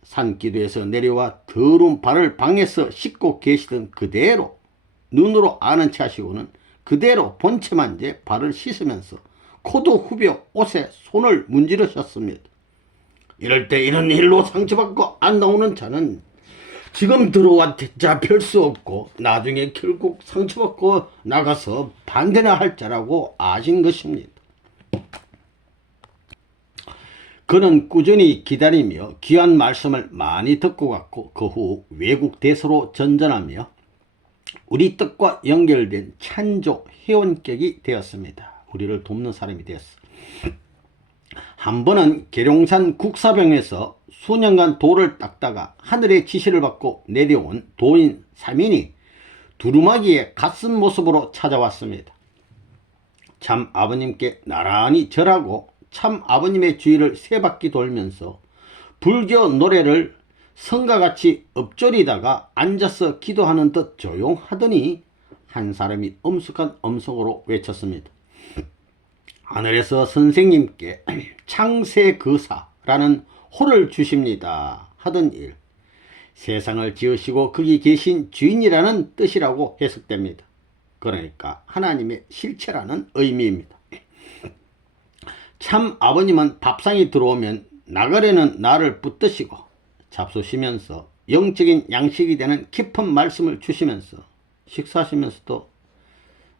산기도에서 내려와 더러운 발을 방에서 씻고 계시던 그대로 눈으로 아는 체 하시고는 그대로 본체만 제 발을 씻으면서 코도 후벼 옷에 손을 문지르셨습니다. 이럴 때 이런 일로 상처받고 안 나오는 자는 지금 들어왔자 별 수 없고 나중에 결국 상처받고 나가서 반대나 할 자라고 아신 것입니다. 그는 꾸준히 기다리며 귀한 말씀을 많이 듣고 갔고, 그 후 외국 대사로 전전하며 우리 뜻과 연결된 찬조 회원격이 되었습니다. 우리를 돕는 사람이 되었어. 한 번은 계룡산 국사병에서 수년간 돌을 닦다가 하늘의 지시를 받고 내려온 도인 3인이 두루마기에 갓쓴 모습으로 찾아왔습니다. 참 아버님께 나란히 절하고 참 아버님의 주위를 세 바퀴 돌면서 불교 노래를 성가같이 엎조리다가 앉아서 기도하는 듯 조용하더니 한 사람이 엄숙한 음성으로 외쳤습니다. 하늘에서 선생님께 창세거사라는 호를 주십니다 하던 일, 세상을 지으시고 거기 계신 주인이라는 뜻이라고 해석됩니다. 그러니까 하나님의 실체라는 의미입니다. 참 아버님은 밥상이 들어오면 나가려는 나를 붙드시고 잡수시면서 영적인 양식이 되는 깊은 말씀을 주시면서 식사하시면서도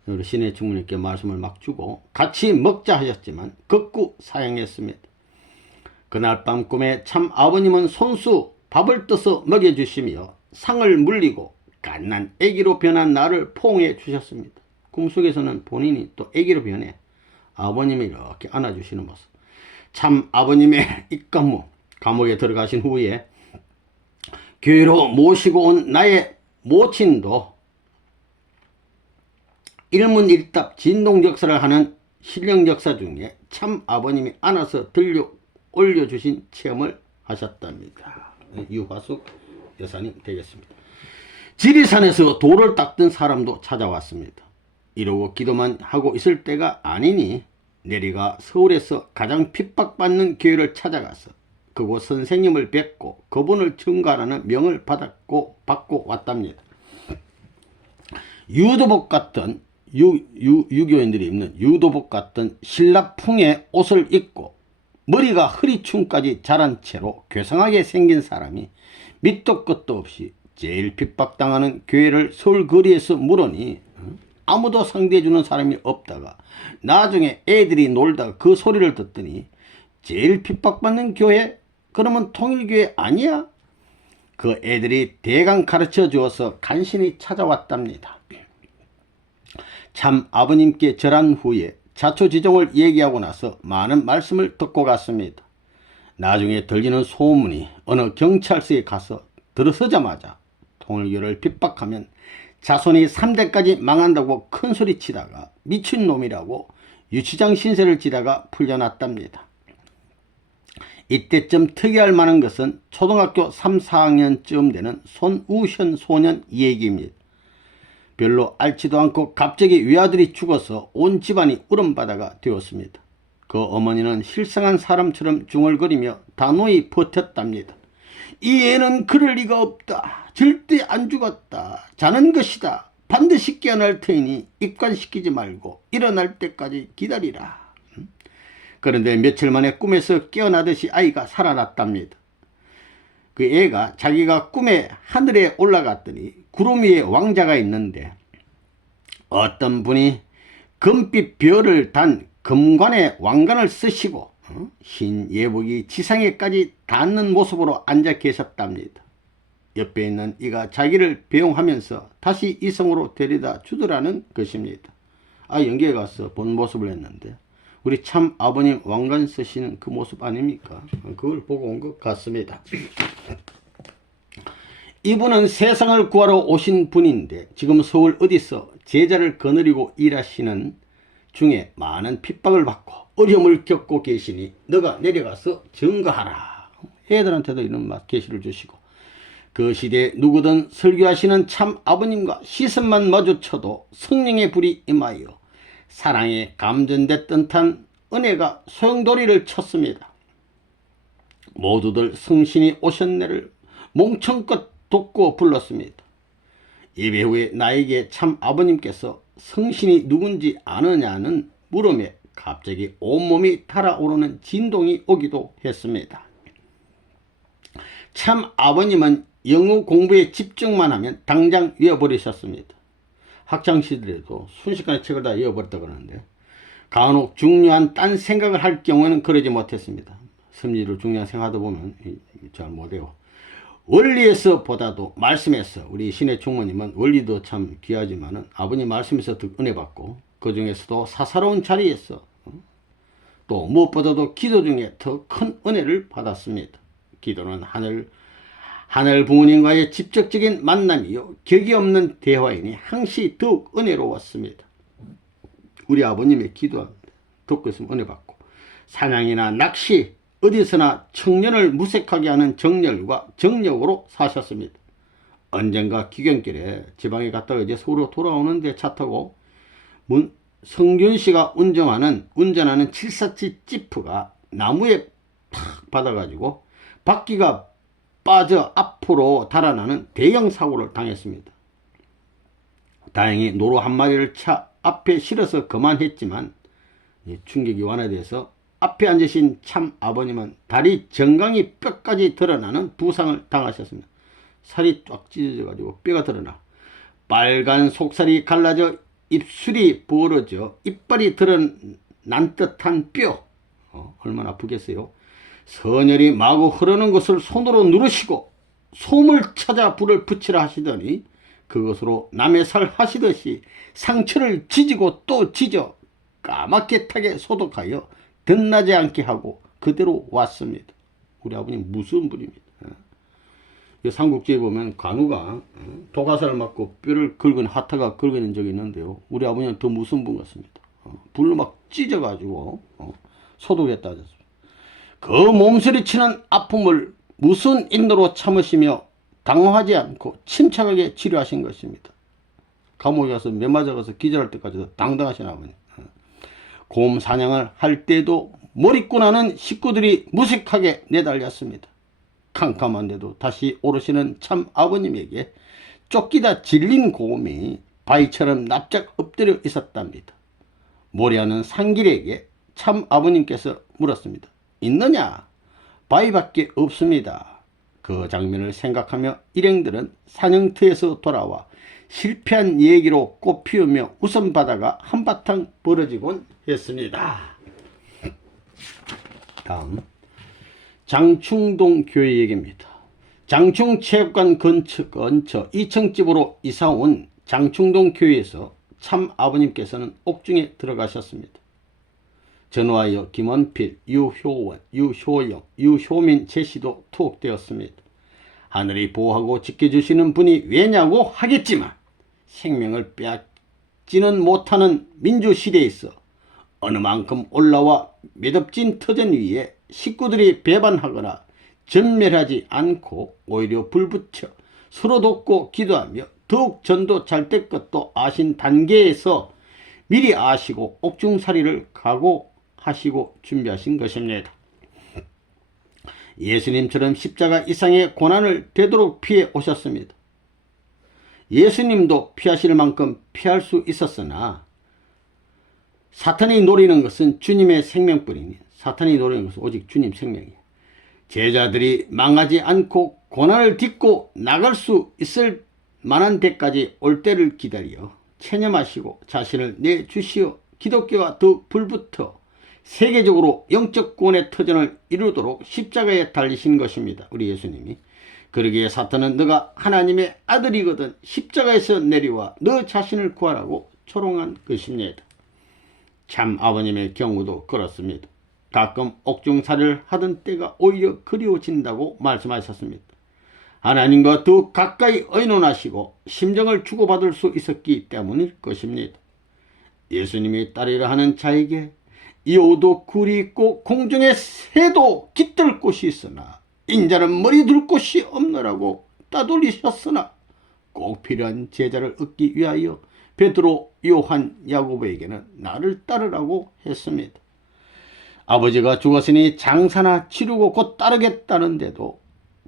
우리 신의 주님께 말씀을 막 주고 같이 먹자 하셨지만 극구 사양했습니다. 그날 밤 꿈에 참 아버님은 손수 밥을 떠서 먹여주시며 상을 물리고 갓난 아기로 변한 나를 포옹해 주셨습니다. 꿈속에서는 본인이 또 아기로 변해 아버님이 이렇게 안아주시는 모습. 참 아버님의 입간무, 감옥에 들어가신 후에 교회로 모시고 온 나의 모친도 일문일답 진동적사를 하는 신령적사 중에 참 아버님이 안아서 들려 올려주신 체험을 하셨답니다. 유화숙 여사님 되겠습니다. 지리산에서 돌을 닦던 사람도 찾아왔습니다. 이러고 기도만 하고 있을 때가 아니니 내리가 서울에서 가장 핍박받는 교회를 찾아가서 그곳 선생님을 뵙고 그분을 증거하라는 명을 받고 왔답니다. 유도복 같던 유교인들이 입는 유도복 같던 신라풍의 옷을 입고 머리가 허리춤까지 자란 채로 괴상하게 생긴 사람이 밑도 끝도 없이 제일 핍박당하는 교회를 서울 거리에서 물으니 아무도 상대해주는 사람이 없다가 나중에 애들이 놀다가 그 소리를 듣더니 제일 핍박받는 교회? 그러면 통일교회 아니야? 그 애들이 대강 가르쳐 주어서 간신히 찾아왔답니다. 참 아버님께 절한 후에 자초지종을 얘기하고 나서 많은 말씀을 듣고 갔습니다. 나중에 들리는 소문이 어느 경찰서에 가서 들어서자마자 통일교를 핍박하면 자손이 3대까지 망한다고 큰소리 치다가 미친놈이라고 유치장 신세를 지다가 풀려났답니다. 이때쯤 특이할 만한 것은 초등학교 3, 4학년쯤 되는 손우현 소년 얘기입니다. 별로 앓지도 않고 갑자기 외아들이 죽어서 온 집안이 울음바다가 되었습니다. 그 어머니는 실성한 사람처럼 중얼거리며 단호히 버텼답니다. 이 애는 그럴 리가 없다. 절대 안 죽었다. 자는 것이다. 반드시 깨어날 테니 입관시키지 말고 일어날 때까지 기다리라. 그런데 며칠 만에 꿈에서 깨어나듯이 아이가 살아났답니다. 그 애가 자기가 꿈에 하늘에 올라갔더니 구름 위에 왕자가 있는데 어떤 분이 금빛 별을 단 금관에 왕관을 쓰시고 흰 예복이 지상에까지 닿는 모습으로 앉아 계셨답니다. 옆에 있는 이가 자기를 배웅하면서 다시 이성으로 데려다 주더라는 것입니다. 연계에 가서 본 모습을 했는데 우리 참 아버님 왕관 쓰시는 그 모습 아닙니까? 그걸 보고 온 것 같습니다. 이분은 세상을 구하러 오신 분인데 지금 서울 어디서 제자를 거느리고 일하시는 중에 많은 핍박을 받고 어려움을 겪고 계시니 너가 내려가서 증거하라. 애들한테도 이런 계시를 주시고, 그 시대에 누구든 설교하시는 참 아버님과 시선만 마주쳐도 성령의 불이 임하여 사랑에 감전됐던 듯한 은혜가 소용돌이를 쳤습니다. 모두들 성신이 오셨네를 몽청껏 돋구어 불렀습니다. 예배 후에 나에게 참 아버님께서 성신이 누군지 아느냐는 물음에 갑자기 온몸이 달아오르는 진동이 오기도 했습니다. 참 아버님은 영어 공부에 집중만 하면 당장 외워버리셨습니다. 학창시절에도 순식간에 책을 다 외워버렸다고 하는데, 간혹 중요한 딴 생각을 할 경우에는 그러지 못했습니다. 심리로 중요한 생각하다 보면 잘 못해요. 원리에서 보다도 말씀에서, 우리 신의 총무님은 원리도 참 귀하지만은 아버님 말씀에서 은혜 받고, 그 중에서도 사사로운 자리에서 또 무엇보다도 기도 중에 더 큰 은혜를 받았습니다. 기도는 하늘 부모님과의 직접적인 만남이요 격이 없는 대화이니 항시 더욱 은혜로웠습니다. 우리 아버님의 기도합니다. 듣고 있으면 은혜 받고, 사냥이나 낚시 어디서나 청년을 무색하게 하는 정열과 정력으로 사셨습니다. 언젠가 귀경길에 지방에 갔다가 이제 서울로 돌아오는데 차 타고 성균씨가 운전하는 747 지프가 나무에 탁 받아가지고 바퀴가 빠져 앞으로 달아나는 대형 사고를 당했습니다. 다행히 노루 한 마리를 차 앞에 실어서 그만했지만 충격이 완화돼서 앞에 앉으신 참 아버님은 다리 정강이 뼈까지 드러나는 부상을 당하셨습니다. 살이 쫙 찢어져가지고 뼈가 드러나 빨간 속살이 갈라져 입술이 부러져 이빨이 드러난 듯한 뼈. 얼마나 아프겠어요. 선열이 마구 흐르는 것을 손으로 누르시고 솜을 찾아 불을 붙이라 하시더니 그것으로 남의 살 하시듯이 상처를 지지고 또 지져 까맣게 타게 소독하여 덧나지 않게 하고 그대로 왔습니다. 우리 아버님 무슨 분입니다. 삼국지에 보면 관우가 도가살을 맞고 뼈를 긁은 하타가 긁어낸 적이 있는데요. 우리 아버님은 더 무슨 분 같습니다. 불로 막 찢어가지고 소독했다 하셨습니다. 그 몸서리치는 아픔을 무슨 인도로 참으시며 당황하지 않고 침착하게 치료하신 것입니다. 감옥에 가서 매 맞아가서 기절할 때까지도 당당하신 아버님. 곰 사냥을 할 때도 몰입고 나는 식구들이 무색하게 내달렸습니다. 캄캄한데도 다시 오르시는 참 아버님에게 쫓기다 질린 곰이 바위처럼 납작 엎드려 있었답니다. 모래하는 상길에게 참 아버님께서 물었습니다. 있느냐? 바위밖에 없습니다. 그 장면을 생각하며 일행들은 사냥터에서 돌아와 실패한 얘기로 꽃피우며 웃음바다가 한바탕 벌어지곤 했습니다. 다음 장충동 교회 얘기입니다. 장충체육관 근처 2층집으로 이사온 장충동 교회에서 참 아버님께서는 옥중에 들어가셨습니다. 전화하여 김원필, 유효원, 유효영, 유효민 제시도 투옥되었습니다. 하늘이 보호하고 지켜주시는 분이 왜냐고 하겠지만 생명을 빼앗지는 못하는 민주시대에서 어느 만큼 올라와 매듭진 터전 위에 식구들이 배반하거나 전멸하지 않고 오히려 불붙여 서로 돕고 기도하며 더욱 전도 잘 될 것도 아신 단계에서 미리 아시고 옥중살이를 각오하시고 준비하신 것입니다. 예수님처럼 십자가 이상의 고난을 되도록 피해 오셨습니다. 예수님도 피하실 만큼 피할 수 있었으나 사탄이 노리는 것은 주님의 생명뿐이니 사탄이 노리는 것은 오직 주님 생명이에요. 제자들이 망하지 않고 고난을 딛고 나갈 수 있을 만한 데까지 올 때를 기다려 체념하시고 자신을 내주시어 기독교가 더 불붙어 세계적으로 영적 구원의 터전을 이루도록 십자가에 달리신 것입니다. 우리 예수님이. 그러기에 사탄은 너가 하나님의 아들이거든 십자가에서 내려와 너 자신을 구하라고 조롱한 것입니다. 참 아버님의 경우도 그렇습니다. 가끔 옥중살이를 하던 때가 오히려 그리워진다고 말씀하셨습니다. 하나님과 더 가까이 의논하시고 심정을 주고받을 수 있었기 때문일 것입니다. 예수님이 따르려 하는 자에게 여우도 굴이 있고 공중에 새도 깃들 곳이 있으나 인자는 머리 둘 곳이 없느라고 따돌리셨으나 꼭 필요한 제자를 얻기 위하여 베드로, 요한, 야고보에게는 나를 따르라고 했습니다. 아버지가 죽었으니 장사나 치르고 곧 따르겠다는데도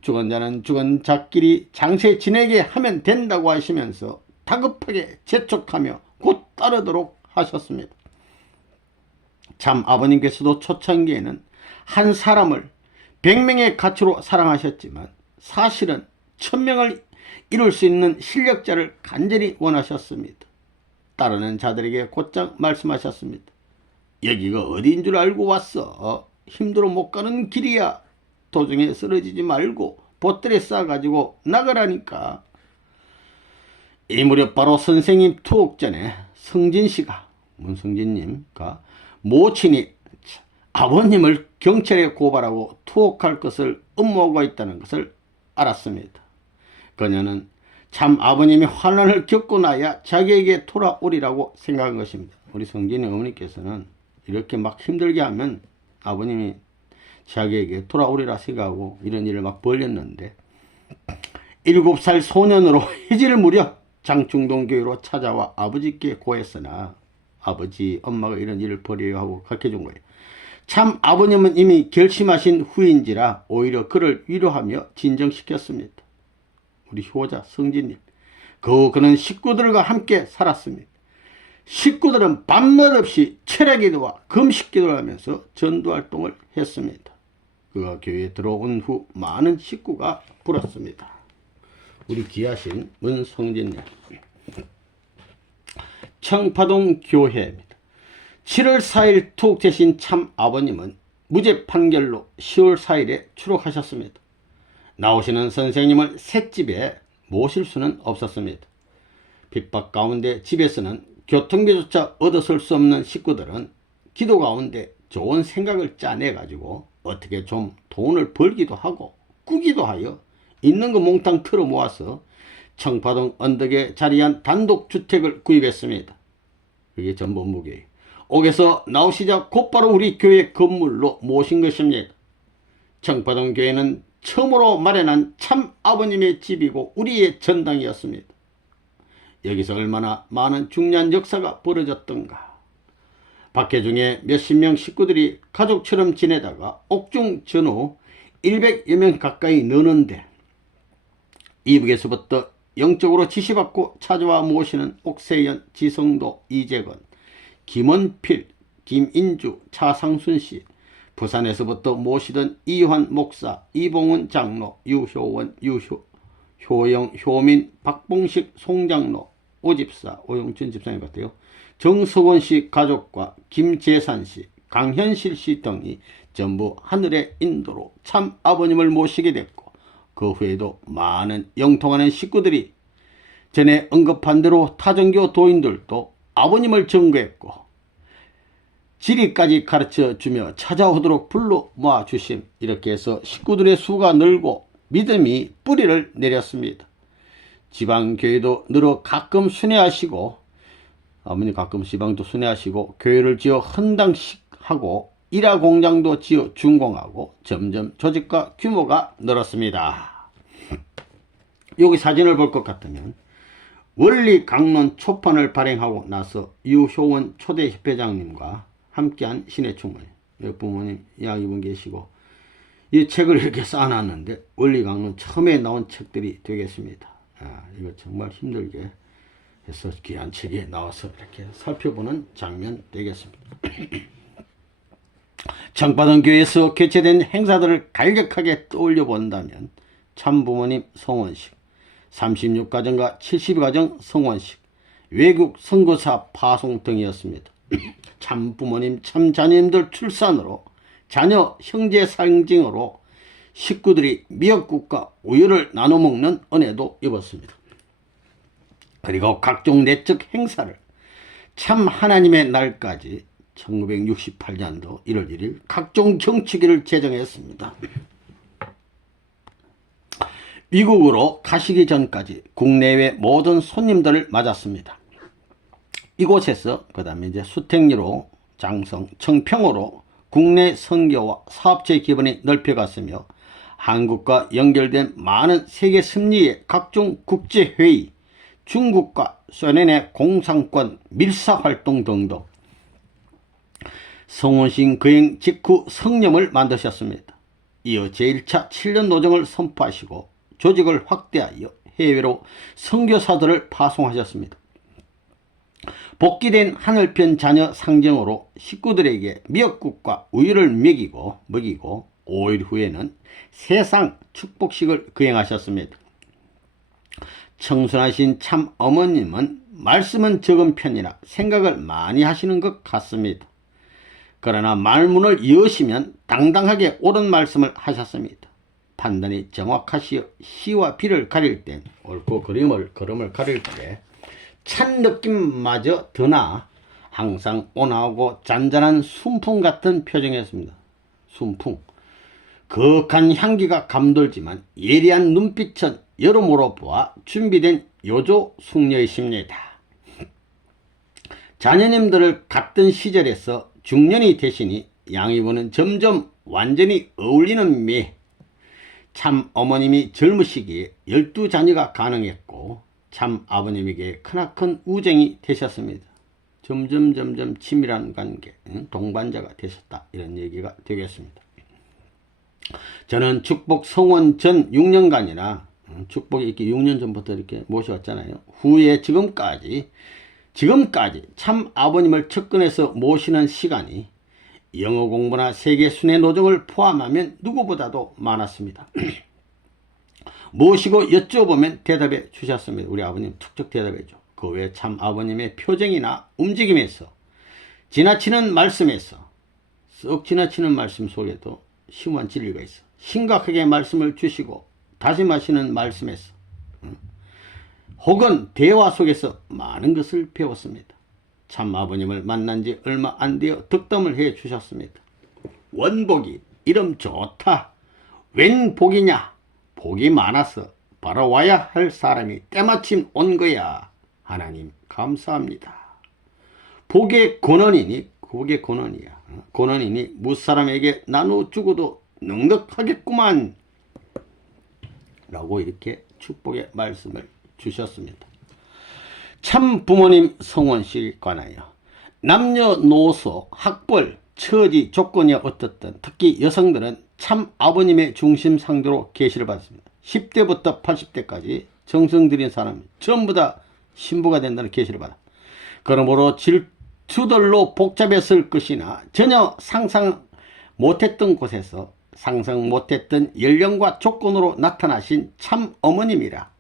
죽은 자는 죽은 자끼리 장세 지내게 하면 된다고 하시면서 다급하게 재촉하며 곧 따르도록 하셨습니다. 참 아버님께서도 초창기에는 한 사람을 100명의 가치로 사랑하셨지만 사실은 1000명을 이룰 수 있는 실력자를 간절히 원하셨습니다. 따르는 자들에게 곧장 말씀하셨습니다. 여기가 어디인 줄 알고 왔어. 힘들어 못 가는 길이야. 도중에 쓰러지지 말고 보따리에 싸가지고 나가라니까. 이 무렵 바로 선생님 투옥 전에 성진씨가, 문성진님과 모친이 아버님을 경찰에 고발하고 투옥할 것을 음모하고 있다는 것을 알았습니다. 그녀는 참 아버님이 환난을 겪고 나야 자기에게 돌아오리라고 생각한 것입니다. 우리 성진이 어머니께서는 이렇게 막 힘들게 하면 아버님이 자기에게 돌아오리라 생각하고 이런 일을 막 벌였는데 7살 소년으로 해질 무렵 장충동교회로 찾아와 아버지께 고했으나 아버지, 엄마가 이런 일을 벌여야 하고 가르쳐준 거예요. 참 아버님은 이미 결심하신 후인지라 오히려 그를 위로하며 진정시켰습니다. 우리 효자 성진님, 그는 식구들과 함께 살았습니다. 식구들은 밤낮 없이 철야기도와 금식기도를 하면서 전도활동을 했습니다. 그가 교회에 들어온 후 많은 식구가 불었습니다. 우리 귀하신 문성진님, 청파동 교회입니다. 7월 4일 투옥되신 참 아버님은 무죄 판결로 10월 4일에 추록하셨습니다. 나오시는 선생님을 셋집에 모실 수는 없었습니다. 핍박 가운데 집에서는 교통비조차 얻어설 수 없는 식구들은 기도 가운데 좋은 생각을 짜내가지고 어떻게 좀 돈을 벌기도 하고 꾸기도 하여 있는 거 몽땅 틀어 모아서 청파동 언덕에 자리한 단독주택을 구입했습니다. 그게 전범무게예요. 옥에서 나오시자 곧바로 우리 교회 건물로 모신 것입니다. 청파동 교회는 처음으로 마련한 참 아버님의 집이고 우리의 전당이었습니다. 여기서 얼마나 많은 중요한 역사가 벌어졌던가. 박해중에 몇십 명 식구들이 가족처럼 지내다가 옥중 전후 100여 명 가까이 느는데 이북에서부터 영적으로 지시받고 찾아와 모시는 옥세연, 지성도, 이재건, 김원필, 김인주, 차상순씨, 부산에서부터 모시던 이환 목사, 이봉은 장로, 유효원, 효영, 효민, 박봉식 송장로, 오집사, 오용춘 집사님 같아요. 정석원씨 가족과 김재산씨, 강현실씨 등이 전부 하늘의 인도로 참 아버님을 모시게 됐고 그 후에도 많은 영통하는 식구들이 전에 언급한 대로 타종교 도인들도 아버님을 증거했고 지리까지 가르쳐주며 찾아오도록 불러 모아주심. 이렇게 해서 식구들의 수가 늘고 믿음이 뿌리를 내렸습니다. 지방교회도 늘어 가끔 순회하시고 아버님 가끔 지방도 순회하시고 교회를 지어 헌당식하고 일화공장도 지어 준공하고 점점 조직과 규모가 늘었습니다. 여기 사진을 볼 것 같으면 원리 강론 초판을 발행하고 나서 유효원 초대협회장님과 함께한 신의 충문, 부모님 이야기분 계시고 이 책을 이렇게 쌓아놨는데 원리 강론 처음에 나온 책들이 되겠습니다. 이거 정말 힘들게 해서 귀한 책에 나와서 이렇게 살펴보는 장면 되겠습니다. 청파동 교회에서 개최된 행사들을 간략하게 떠올려 본다면 참부모님 성원식, 36가정과 72가정 성원식, 외국 선교사 파송 등이었습니다. 참부모님 참자녀님들 출산으로 자녀 형제 상징으로 식구들이 미역국과 우유를 나눠 먹는 은혜도 입었습니다. 그리고 각종 내적 행사를 참 하나님의 날까지 1968년도 1월 1일 각종 경축일을 제정했습니다. 미국으로 가시기 전까지 국내외 모든 손님들을 맞았습니다. 이곳에서 그 다음에 이제 수택리로, 장성, 청평으로 국내 선교와 사업체 기반이 넓혀갔으며 한국과 연결된 많은 세계 섭리의 각종 국제회의, 중국과 소련의 공산권 밀사활동 등등 성원신 거행 직후 성념을 만드셨습니다. 이어 제1차 7년 노정을 선포하시고 조직을 확대하여 해외로 선교사들을 파송하셨습니다. 복귀된 하늘편 자녀 상징으로 식구들에게 미역국과 우유를 먹이고 5일 후에는 세상 축복식을 거행하셨습니다. 청순하신 참 어머님은 말씀은 적은 편이라 생각을 많이 하시는 것 같습니다. 그러나 말문을 여시면 당당하게 옳은 말씀을 하셨습니다. 판단이 정확하시어 시와 비를 가릴 땐 옳고 그름을 가릴 때 찬 느낌마저 드나 항상 온화하고 잔잔한 순풍 같은 표정이었습니다. 순풍. 거룩한 향기가 감돌지만 예리한 눈빛은 여러모로 보아 준비된 요조 숙녀이십니다. 자녀님들을 갖던 시절에서 중년이 되시니 양이분은 점점 완전히 어울리는 매. 참 어머님이 젊으시기에 12자녀가 가능했고 참 아버님에게 크나큰 우정이 되셨습니다. 점점 친밀한 관계, 동반자가 되셨다, 이런 얘기가 되겠습니다. 저는 축복 성원 전 6년간이나 축복이 이렇게 6년 전부터 이렇게 모셔왔잖아요. 후에 지금까지 참 아버님을 측근해서 모시는 시간이 영어 공부나 세계 순회 노정을 포함하면 누구보다도 많았습니다. 모시고 여쭤보면 대답해 주셨습니다. 우리 아버님 툭툭 대답해줘. 그 외에 참 아버님의 표정이나 움직임에서 지나치는 말씀에서 썩 지나치는 말씀 속에도 심오한 진리가 있어. 심각하게 말씀을 주시고 다짐하시는 말씀에서 혹은 대화 속에서 많은 것을 배웠습니다. 참 아버님을 만난 지 얼마 안 되어 득담을 해 주셨습니다. 원복이 이름 좋다. 웬 복이냐? 복이 많아서 바로 와야 할 사람이 때마침 온 거야. 하나님 감사합니다. 복의 권원이니 무사람에게 나누어 주고도 넉넉하겠구만 라고 이렇게 축복의 말씀을 주셨습니다. 참 부모님 성원실 관하여 남녀노소 학벌 처지 조건이 어떻든 특히 여성들은 참 아버님의 중심 상대로 계시를 받습니다. 10대부터 80대까지 정성 들인 사람 전부 다 신부가 된다는 계시를 받아. 그러므로 질투들로 복잡했을 것이나 전혀 상상 못했던 곳에서 상상 못했던 연령과 조건으로 나타나신 참 어머님이라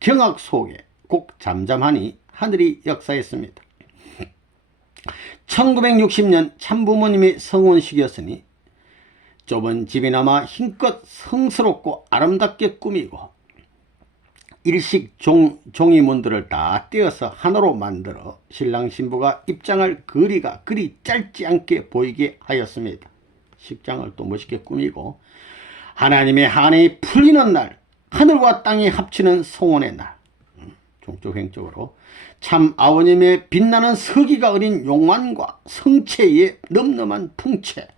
경악 속에 꼭 잠잠하니 하늘이 역사했습니다. 1960년 참부모님의 성혼식이었으니 좁은 집이나마 힘껏 성스럽고 아름답게 꾸미고 일식 종이문들을 다 떼어서 하나로 만들어 신랑 신부가 입장할 거리가 그리 짧지 않게 보이게 하였습니다. 식장을 또 멋있게 꾸미고 하나님의 한해이 풀리는 날, 하늘과 땅이 합치는 성혼의 날, 종족행적으로 참 아버님의 빛나는 서기가 어린 용안과 성체의 넘넘한 풍채,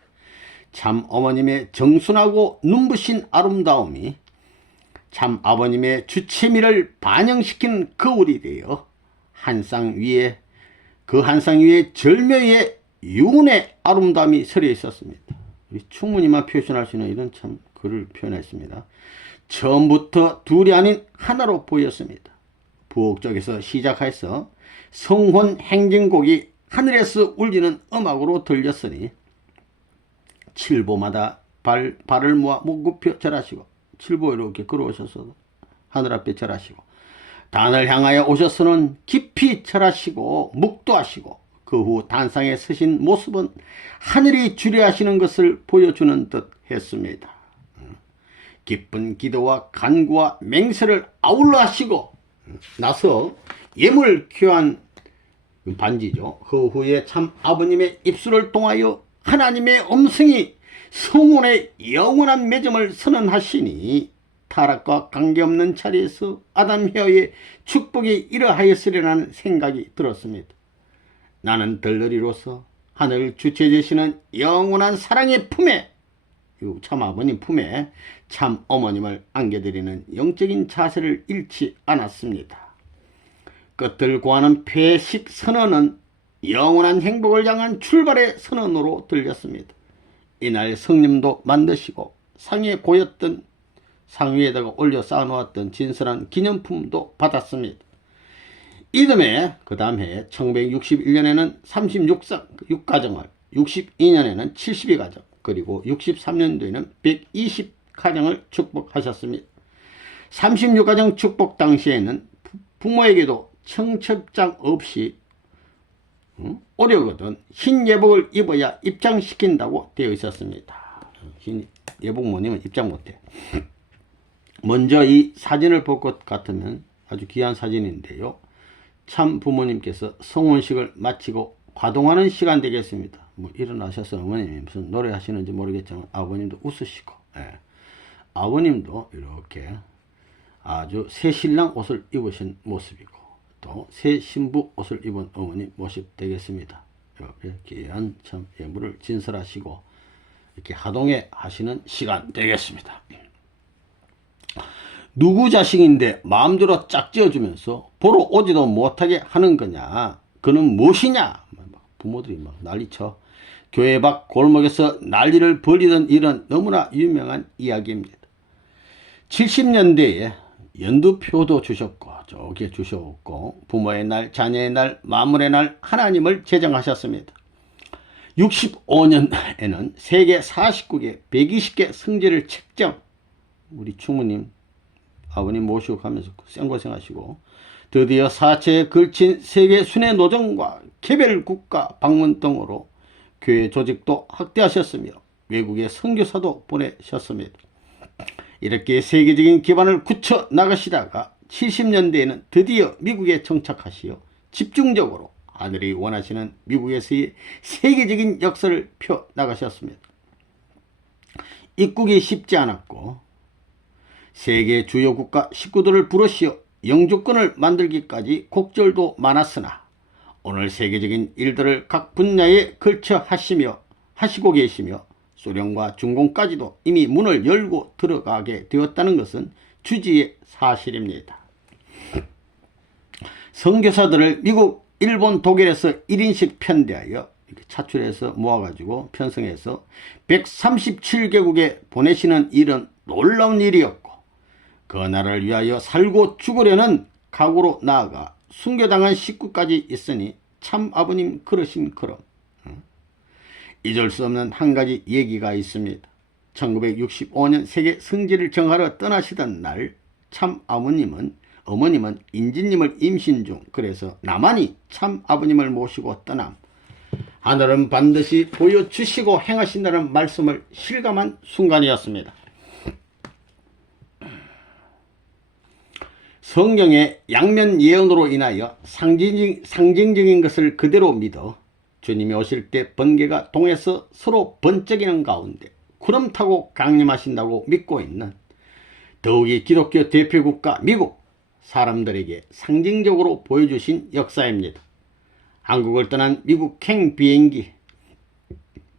참 어머님의 정순하고 눈부신 아름다움이 참 아버님의 주체미를 반영시킨 거울이 되어 한 상 위에 절묘의 유운의 아름다움이 서려 있었습니다. 충분히만 표현할 수 있는 이런 참 글을 표현했습니다. 처음부터 둘이 아닌 하나로 보였습니다. 부엌쪽에서 시작해서 성혼 행진곡이 하늘에서 울리는 음악으로 들렸으니 칠보마다 발을 모아 목 굽혀 절하시고 칠보에 이렇게 걸어오셔서 하늘 앞에 절하시고 단을 향하여 오셔서는 깊이 절하시고 묵도하시고 그 후 단상에 서신 모습은 하늘이 주례하시는 것을 보여주는 듯 했습니다. 기쁜 기도와 간구와 맹세를 아울러 하시고 나서 예물 교환 반지죠. 그 후에 참 아버님의 입술을 통하여 하나님의 음성이 성혼의 영원한 맺음을 선언하시니 타락과 관계없는 자리에서 아담 혀의 축복이 이러하였으리라는 생각이 들었습니다. 나는 들러리로서 하늘 주체되시는 영원한 사랑의 품에, 참 아버님 품에 참 어머님을 안겨드리는 영적인 자세를 잃지 않았습니다. 끝을 고하는 폐식 선언은 영원한 행복을 향한 출발의 선언으로 들렸습니다. 이날 성님도 만드시고 상에 고였던 상 위에다가 올려 쌓아놓았던 진설한 기념품도 받았습니다. 이듬해 그 다음 해 1961년에는 36가정을, 62년에는 72가정, 그리고 63년도에는 120가정을 축복하셨습니다. 36가정 축복 당시에는 부모에게도 청첩장 없이 오려거든 흰 예복을 입어야 입장시킨다고 되어 있었습니다. 흰 예복 못 입으면 입장 못해. 먼저 이 사진을 볼 것 같으면 아주 귀한 사진인데요. 참 부모님께서 성혼식을 마치고 과동하는 시간 되겠습니다. 뭐 일어나셔서 어머님이 무슨 노래 하시는지 모르겠지만 아버님도 웃으시고, 아버님도 이렇게 아주 새 신랑 옷을 입으신 모습이고 또 새 신부 옷을 입은 어머니 모습 되겠습니다. 이렇게 귀한 참 예물을 진설하시고 이렇게 하동에 하시는 시간 되겠습니다. 누구 자식인데 마음대로 짝지어주면서 보러 오지도 못하게 하는 거냐, 그는 무엇이냐, 부모들이 막 난리쳐. 교회 밖 골목에서 난리를 벌이던 일은 너무나 유명한 이야기입니다. 70년대에 연두표도 주셨고 저게 주셨고 부모의 날, 자녀의 날, 만물의 날 하나님을 제정하셨습니다. 65년에는 세계 49개 120개 성지를 책정, 우리 충무님 아버님 모시고 가면서 생고생하시고 드디어 사체에 걸친 세계 순회 노정과 개별 국가 방문 등으로 교회 조직도 확대하셨으며 외국에 선교사도 보내셨습니다. 이렇게 세계적인 기반을 굳혀 나가시다가 70년대에는 드디어 미국에 정착하시어 집중적으로 하늘이 원하시는 미국에서의 세계적인 역사를 펴 나가셨습니다. 입국이 쉽지 않았고 세계 주요 국가 식구들을 부르시어 영주권을 만들기까지 곡절도 많았으나 오늘 세계적인 일들을 각 분야에 걸쳐 하시고 계시며 소련과 중공까지도 이미 문을 열고 들어가게 되었다는 것은 주지의 사실입니다. 선교사들을 미국, 일본, 독일에서 1인씩 편대하여 이렇게 차출해서 모아가지고 편성해서 137개국에 보내시는 일은 놀라운 일이었고 그 나라를 위하여 살고 죽으려는 각오로 나아가 순교당한 식구까지 있으니 참 아버님 그러신 그럼 잊을 수 없는 한 가지 얘기가 있습니다. 1965년 세계 성지를 정하러 떠나시던 날 참 어머님은 인지님을 임신 중, 그래서 나만이 참 아버님을 모시고 떠남 하늘은 반드시 보여주시고 행하신다는 말씀을 실감한 순간이었습니다. 성경의 양면 예언으로 인하여 상징적인 것을 그대로 믿어 주님이 오실 때 번개가 동에서 서로 번쩍이는 가운데 구름 타고 강림하신다고 믿고 있는 더욱이 기독교 대표국가 미국 사람들에게 상징적으로 보여주신 역사입니다. 한국을 떠난 미국행 비행기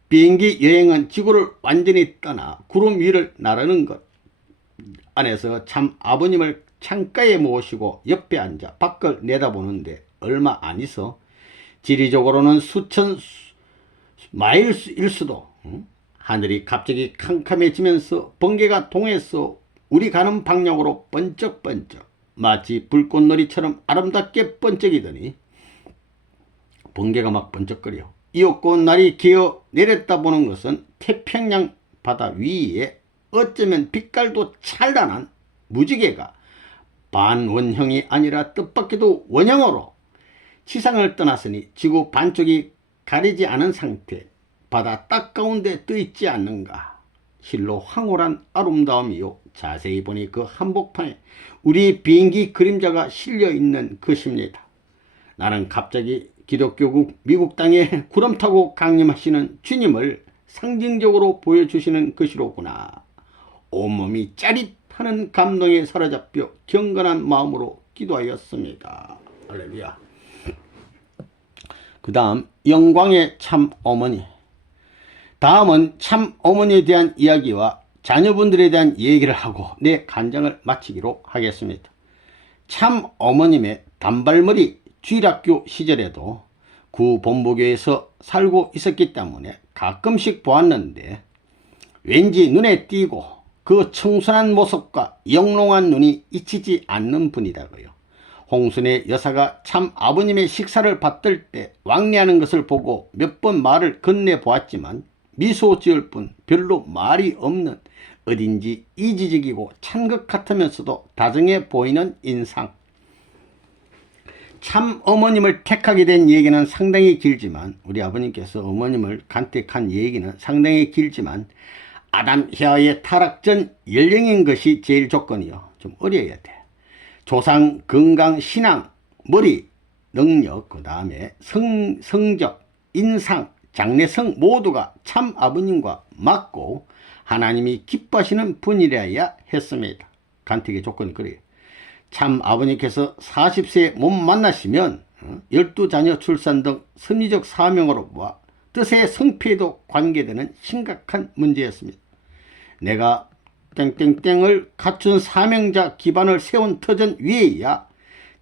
여행은 지구를 완전히 떠나 구름 위를 나르는 것 안에서 참 아버님을 창가에 모시고 옆에 앉아 밖을 내다보는데 얼마 안 있어 지리적으로는 수천 마일일 수도 하늘이 갑자기 캄캄해지면서 번개가 동에서 우리 가는 방향으로 번쩍번쩍 마치 불꽃놀이처럼 아름답게 번쩍이더니 번개가 막 번쩍거려 이윽고 날이 기어 내렸다 보는 것은 태평양 바다 위에 어쩌면 빛깔도 찬란한 무지개가 반원형이 아니라 뜻밖에도 원형으로 지상을 떠났으니 지구 반쪽이 가리지 않은 상태 바다 딱 가운데 떠 있지 않는가. 실로 황홀한 아름다움이요. 자세히 보니 그 한복판에 우리 비행기 그림자가 실려 있는 것입니다. 나는 갑자기 기독교국 미국 땅에 구름 타고 강림하시는 주님을 상징적으로 보여주시는 것이로구나. 온몸이 짜릿 하는 감동에 사로잡혀 경건한 마음으로 기도하였습니다. 할렐루야. 그 다음 영광의 참 어머니. 다음은 참 어머니에 대한 이야기와 자녀분들에 대한 얘기를 하고 내 간증을 마치기로 하겠습니다. 참 어머님의 단발머리 주일학교 시절에도 구 본부교에서 살고 있었기 때문에 가끔씩 보았는데 왠지 눈에 띄고 그 청순한 모습과 영롱한 눈이 잊히지 않는 분이라고요. 홍순의 여사가 참 아버님의 식사를 받들 때 왕래하는 것을 보고 몇 번 말을 건네보았지만 미소 지을 뿐 별로 말이 없는 어딘지 이지적이고 찬 것 같으면서도 다정해 보이는 인상. 참 어머님을 택하게 된 얘기는 상당히 길지만 우리 아버님께서 어머님을 간택한 얘기는 상당히 길지만 아담 히아의 타락 전 연령인 것이 제일 조건이요. 좀 어려야 돼. 조상, 건강, 신앙, 머리, 능력, 그 다음에 성적, 인상, 장래성 모두가 참 아버님과 맞고 하나님이 기뻐하시는 분이라야 했습니다. 간택의 조건이 그래요. 참 아버님께서 40세에 못 만나시면 12자녀 출산 등 섭리적 사명으로 보아 뜻의 성패에도 관계되는 심각한 문제였습니다. 내가 땡땡땡을 갖춘 사명자 기반을 세운 터전 위에야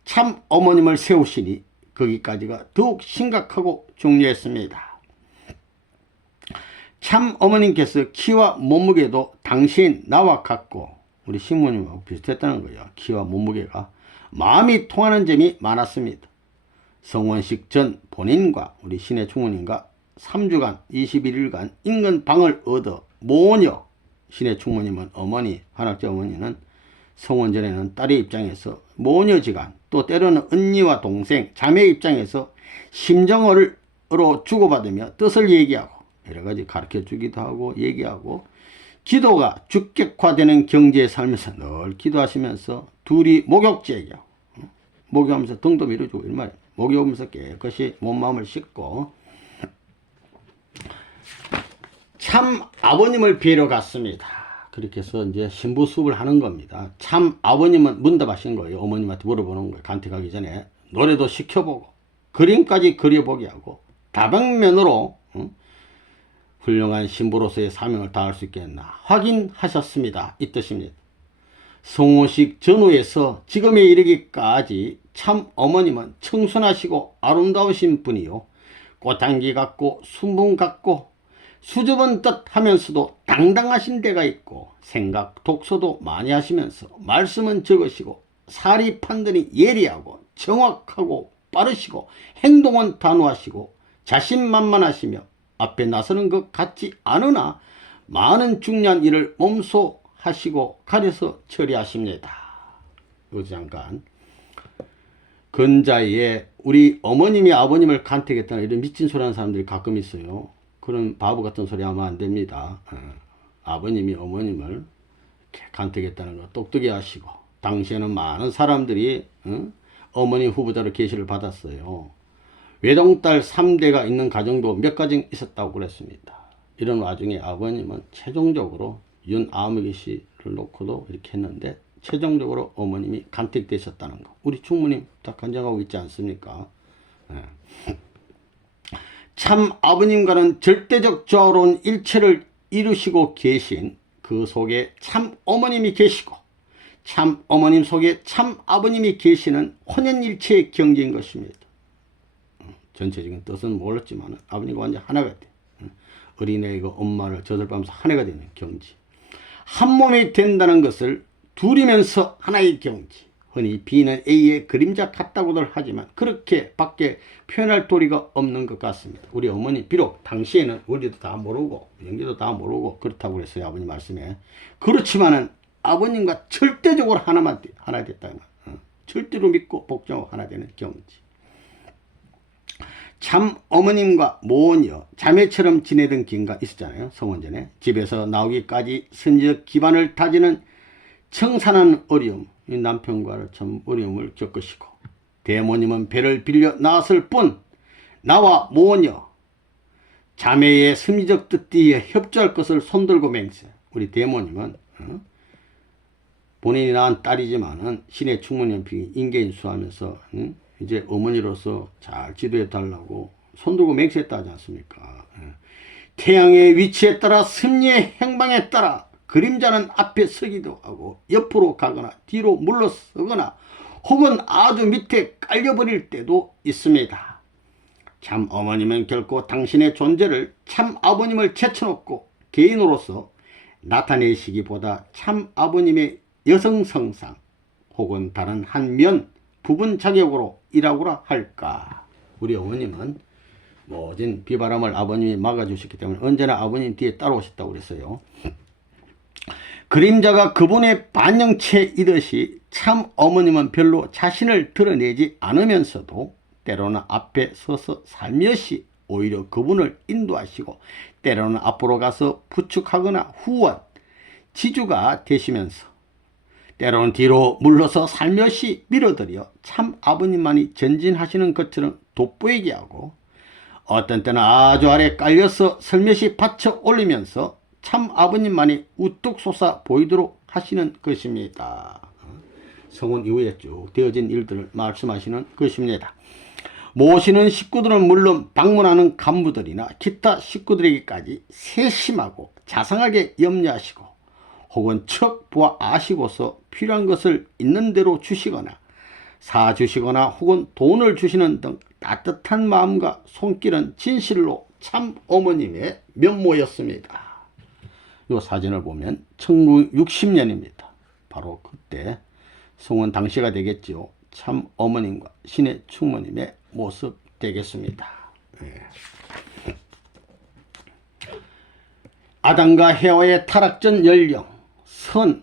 참 어머님을 세우시니 거기까지가 더욱 심각하고 중요했습니다. 참 어머님께서 키와 몸무게도 당시엔 나와 같고 우리 신부님하고 비슷했다는 거예요. 키와 몸무게가 마음이 통하는 점이 많았습니다. 성원식 전 본인과 우리 신의 충모님과 3주간 21일간 인근 방을 얻어 모녀 신의 충모님은 어머니, 한학자 어머니는 성원 전에는 딸의 입장에서 모녀지간 또 때로는 언니와 동생, 자매 입장에서 심정어로 주고받으며 뜻을 얘기하고 여러가지 가르쳐 주기도 하고 얘기하고 기도가 주격화되는 경제에 살면서 늘 기도하시면서 둘이 목욕지 얘기하고 목욕하면서 등도 밀어주고 이 말이에요. 목욕하면서 깨끗이 몸마음을 씻고 참 아버님을 뵈러 갔습니다. 그렇게 해서 이제 신부 수업을 하는 겁니다. 참 아버님은 문답하신 거예요. 어머님한테 물어보는 거예요. 간택하기 전에 노래도 시켜보고 그림까지 그려보게 하고 다방면으로 훌륭한 신부로서의 사명을 다할 수 있겠나 확인하셨습니다. 이 뜻입니다. 성호식 전후에서 지금에 이르기까지 참 어머님은 청순하시고 아름다우신 분이요. 꽃향기 같고 순분 같고 수줍은 듯 하면서도 당당하신 데가 있고 생각 독서도 많이 하시면서 말씀은 적으시고 사리 판단이 예리하고 정확하고 빠르시고 행동은 단호하시고 자신만만하시며 앞에 나서는 것 같지 않으나 많은 중요한 일을 몸소 하시고 가려서 처리하십니다. 여기서 잠깐 근자에 우리 어머님이 아버님을 간택했다는 이런 미친 소리 하는 사람들이 가끔 있어요. 그런 바보 같은 소리 하면 안 됩니다. 아버님이 어머님을 간택했다는 거 똑똑히 하시고 당시에는 많은 사람들이 어머니 후보자로 계시를 받았어요. 외동딸 3대가 있는 가정도 몇 가정 있었다고 그랬습니다. 이런 와중에 아버님은 최종적으로 윤아무개 씨를 놓고도 이렇게 했는데 최종적으로 어머님이 간택되셨다는 거. 우리 충무님 다 간증하고 있지 않습니까? 참 아버님과는 절대적 조화로운 일체를 이루시고 계신 그 속에 참 어머님이 계시고 참 어머님 속에 참 아버님이 계시는 혼연일체의 경지인 것입니다. 전체적인 뜻은 몰랐지만 아버님과 완전 하나가 돼. 어린애가 엄마를 저들밤에서 하나가 되는 경지. 한 몸이 된다는 것을 둘이면서 하나의 경지. 흔히 B는 A의 그림자 같다고들 하지만 그렇게 밖에 표현할 도리가 없는 것 같습니다. 우리 어머니 비록 당시에는 우리도 다 모르고 연기도 다 모르고 그렇다고 그랬어요. 아버님 말씀에. 그렇지만은 아버님과 절대적으로 하나 됐다는 절대로 믿고 복종하고 하나 되는 경지. 참 어머님과 모녀 자매처럼 지내던 기가 있었잖아요. 성원전에. 집에서 나오기까지 선지적 기반을 다지는 청산한 어려움, 남편과 참 어려움을 겪으시고 대모님은 배를 빌려 나왔을 뿐 나와 모녀 자매의 심리적 뜻뒤에 협조할 것을 손들고 맹세. 우리 대모님은 본인이 낳은 딸이지만은 신의 충문연필 인계인수하면서 이제 어머니로서 잘 지도해 달라고 손들고 맹세했다 하지 않습니까? 태양의 위치에 따라 승리의 행방에 따라 그림자는 앞에 서기도 하고 옆으로 가거나 뒤로 물러서거나 혹은 아주 밑에 깔려버릴 때도 있습니다. 참 어머님은 결코 당신의 존재를 참 아버님을 제쳐놓고 개인으로서 나타내시기보다 참 아버님의 여성성상 혹은 다른 한 면 부분 자격으로 일하고라 할까. 우리 어머님은 모든 비바람을 아버님이 막아주셨기 때문에 언제나 아버님 뒤에 따라오셨다고 그랬어요. 그림자가 그분의 반영체이듯이 참 어머님은 별로 자신을 드러내지 않으면서도 때로는 앞에 서서 살며시 오히려 그분을 인도하시고 때로는 앞으로 가서 부축하거나 후원, 지주가 되시면서 때로는 뒤로 물러서 살며시 밀어들여 참 아버님만이 전진하시는 것처럼 돋보이게 하고 어떤 때는 아주 아래 깔려서 살며시 받쳐 올리면서 참 아버님만이 우뚝 솟아 보이도록 하시는 것입니다. 성원 이후에 쭉 되어진 일들을 말씀하시는 것입니다. 모시는 식구들은 물론 방문하는 간부들이나 기타 식구들에게까지 세심하고 자상하게 염려하시고 혹은 척 보아 아시고서 필요한 것을 있는 대로 주시거나 사주시거나 혹은 돈을 주시는 등 따뜻한 마음과 손길은 진실로 참 어머님의 면모였습니다. 이 사진을 보면 1960년입니다. 바로 그때 성원 당시가 되겠지요. 참 어머님과 신의 충모님의 모습 되겠습니다. 아담과 해와의 타락전 연령, 선,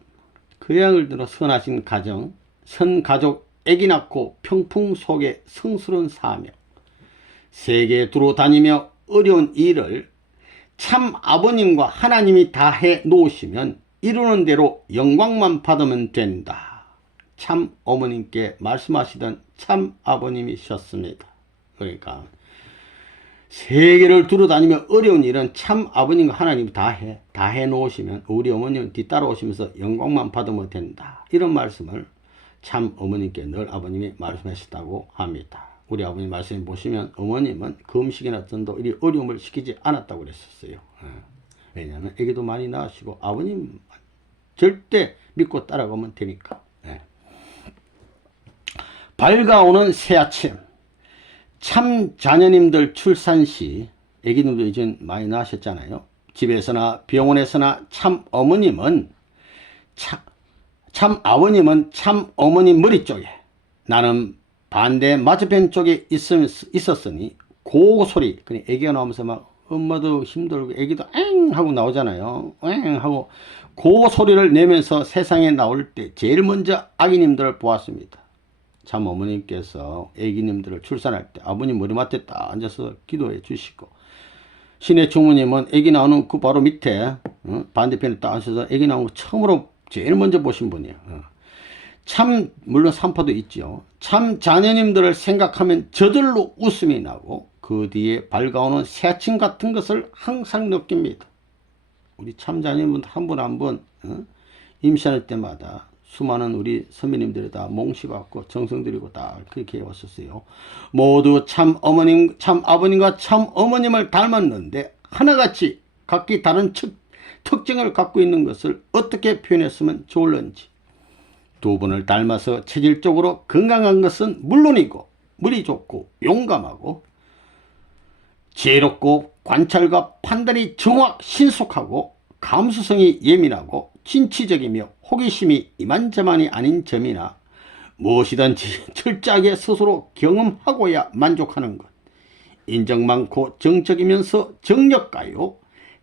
그양을 들어 선하신 가정, 선 가족 애기 낳고 평풍 속에 성스러운 사명, 세계 두루 다니며 어려운 일을 참 아버님과 하나님이 다 해 놓으시면 이루는 대로 영광만 받으면 된다. 참 어머님께 말씀하시던 참 아버님이셨습니다. 그러니까 세계를 두루 다니며 어려운 일은 참 아버님과 하나님이 다 해 놓으시면 우리 어머님은 뒤따라오시면서 영광만 받으면 된다. 이런 말씀을 참 어머님께 늘 아버님이 말씀하셨다고 합니다. 우리 아버님 말씀해 보시면 어머님은 금식이나 전도 이 어려움을 시키지 않았다고 그랬었어요. 왜냐하면 애기도 많이 낳으시고 아버님 절대 믿고 따라가면 되니까. 밝아오는 새아침, 참 자녀님들 출산 시 애기님도 이제 많이 낳으셨잖아요. 집에서나 병원에서나 참 어머님은 참 아버님은 참 어머님 머리 쪽에, 나는 반대 맞은편 쪽에 있었으니 고소리, 그냥 애기가 나오면서 막 엄마도 힘들고 애기도 엥 하고 나오잖아요. 엥 하고 고소리를 내면서 세상에 나올 때 제일 먼저 아기님들을 보았습니다. 참 어머님께서 애기님들을 출산할 때 아버님 머리맡에 딱 앉아서 기도해 주시고, 신의 충모님은 애기 나오는 그 바로 밑에 반대편에 딱 앉아서 애기 나오는 거 처음으로 제일 먼저 보신 분이에요. 참 물론 산파도 있죠. 참 자녀님들을 생각하면 저절로 웃음이 나고 그 뒤에 밝아오는 새아침 같은 것을 항상 느낍니다. 우리 참 자녀님들 한 분 한 분 임신할 때마다 수많은 우리 선배님들이 다 몽시받고 정성들이고 다 그렇게 해왔었어요. 모두 참 어머님, 참 아버님과 참 어머님을 닮았는데 하나같이 각기 다른 특징을 갖고 있는 것을 어떻게 표현했으면 좋을런지. 두 분을 닮아서 체질적으로 건강한 것은 물론이고 머리 좋고 용감하고 지혜롭고 관찰과 판단이 정확 신속하고 감수성이 예민하고 진취적이며 호기심이 이만저만이 아닌 점이나 무엇이든지 철저하게 스스로 경험하고야 만족하는 것, 인정 많고 정적이면서 정력가요,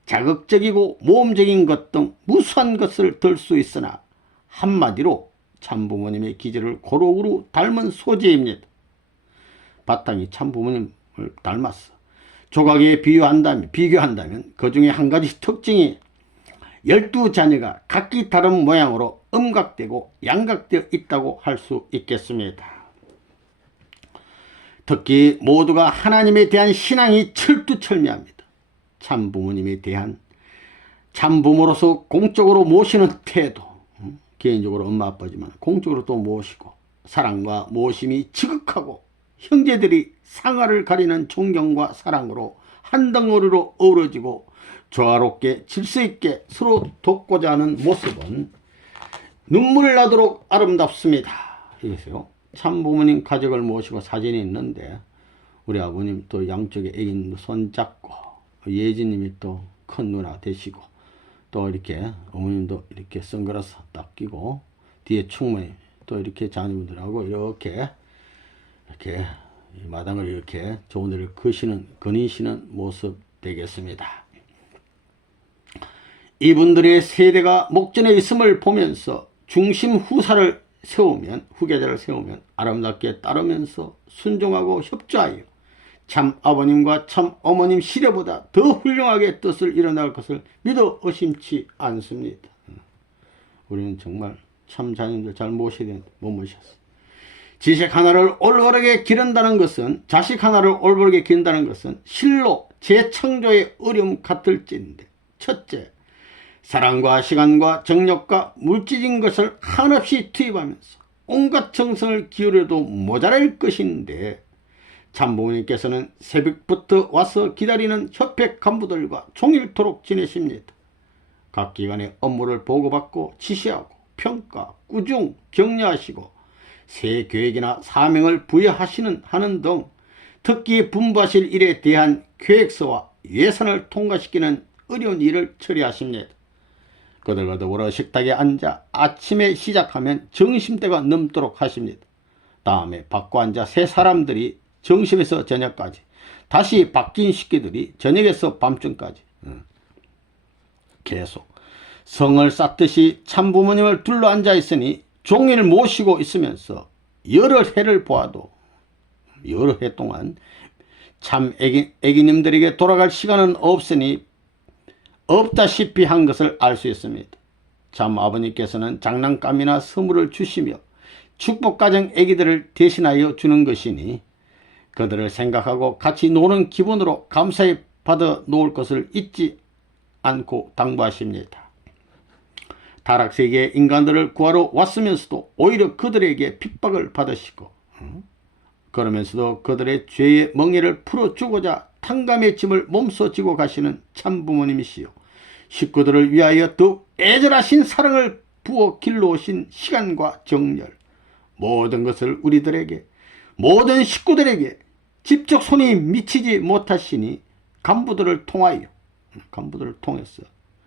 자극적이고 모험적인 것 등 무수한 것을 들 수 있으나 한마디로 참부모님의 기질을 고루고루 닮은 소재입니다. 바탕이 참부모님을 닮았어. 조각에 비교한다면 그 중에 한 가지 특징이 12자녀가 각기 다른 모양으로 음각되고 양각되어 있다고 할 수 있겠습니다. 특히 모두가 하나님에 대한 신앙이 철두철미합니다. 참부모님에 대한 참부모로서 공적으로 모시는 태도, 개인적으로 엄마 아빠지만 공적으로 또 모시고 사랑과 모심이 지극하고 형제들이 상하를 가리는 존경과 사랑으로 한 덩어리로 어우러지고 조화롭게 질서 있게 서로 돕고자 하는 모습은 눈물 나도록 아름답습니다. 이게요. 참부모님 가족을 모시고 사진이 있는데 우리 아버님 또 양쪽에 애기 손잡고 예진님이 또 큰 누나 되시고 또 이렇게 어머님도 이렇게 선글라스 딱 끼고 뒤에 충분히 또 이렇게 자녀분들하고 이렇게 마당을 이렇게 좋은 데를 거니시는 모습 되겠습니다. 이분들의 세대가 목전에 있음을 보면서 중심 후계자를 세우면 아름답게 따르면서 순종하고 협조하여 참 아버님과 참 어머님 시대보다 더 훌륭하게 뜻을 이뤄나갈 것을 믿어 의심치 않습니다. 우리는 정말 참 자녀들 잘 모셔야 되는데 못 모셨어. 지식 하나를 올바르게 기른다는 것은 자식 하나를 올바르게 기른다는 것은 실로 재창조의 어려움 같을진데 첫째, 사랑과 시간과 정력과 물질적인 것을 한없이 투입하면서 온갖 정성을 기울여도 모자랄 것인데 참부모님께서는 새벽부터 와서 기다리는 협회 간부들과 종일토록 지내십니다. 각 기관의 업무를 보고받고 지시하고 평가, 꾸중, 격려하시고 새 계획이나 사명을 하는 등 특히 분부하실 일에 대한 계획서와 예산을 통과시키는 어려운 일을 처리하십니다. 그들과 더불어 식탁에 앉아 아침에 시작하면 점심때가 넘도록 하십니다. 다음에 바꿔 앉아 세 사람들이 점심에서 저녁까지 다시 바뀐 식구들이 저녁에서 밤중까지 계속 성을 쌓듯이 참부모님을 둘러앉아 있으니 종일 모시고 있으면서 여러 해를 보아도 여러 해 동안 참 애기님들에게 돌아갈 시간은 없다시피 한 것을 알 수 있습니다. 참 아버님께서는 장난감이나 선물을 주시며 축복가정 애기들을 대신하여 주는 것이니 그들을 생각하고 같이 노는 기분으로 감사히 받아 놓을 것을 잊지 않고 당부하십니다. 타락세계의 인간들을 구하러 왔으면서도 오히려 그들에게 핍박을 받으시고 그러면서도 그들의 죄의 멍에를 풀어주고자 탕감의 짐을 몸소 지고 가시는 참부모님이시요 식구들을 위하여 더욱 애절하신 사랑을 부어 길러오신 시간과 정열 모든 것을 우리들에게 모든 식구들에게 직접 손이 미치지 못하시니 간부들을 통해서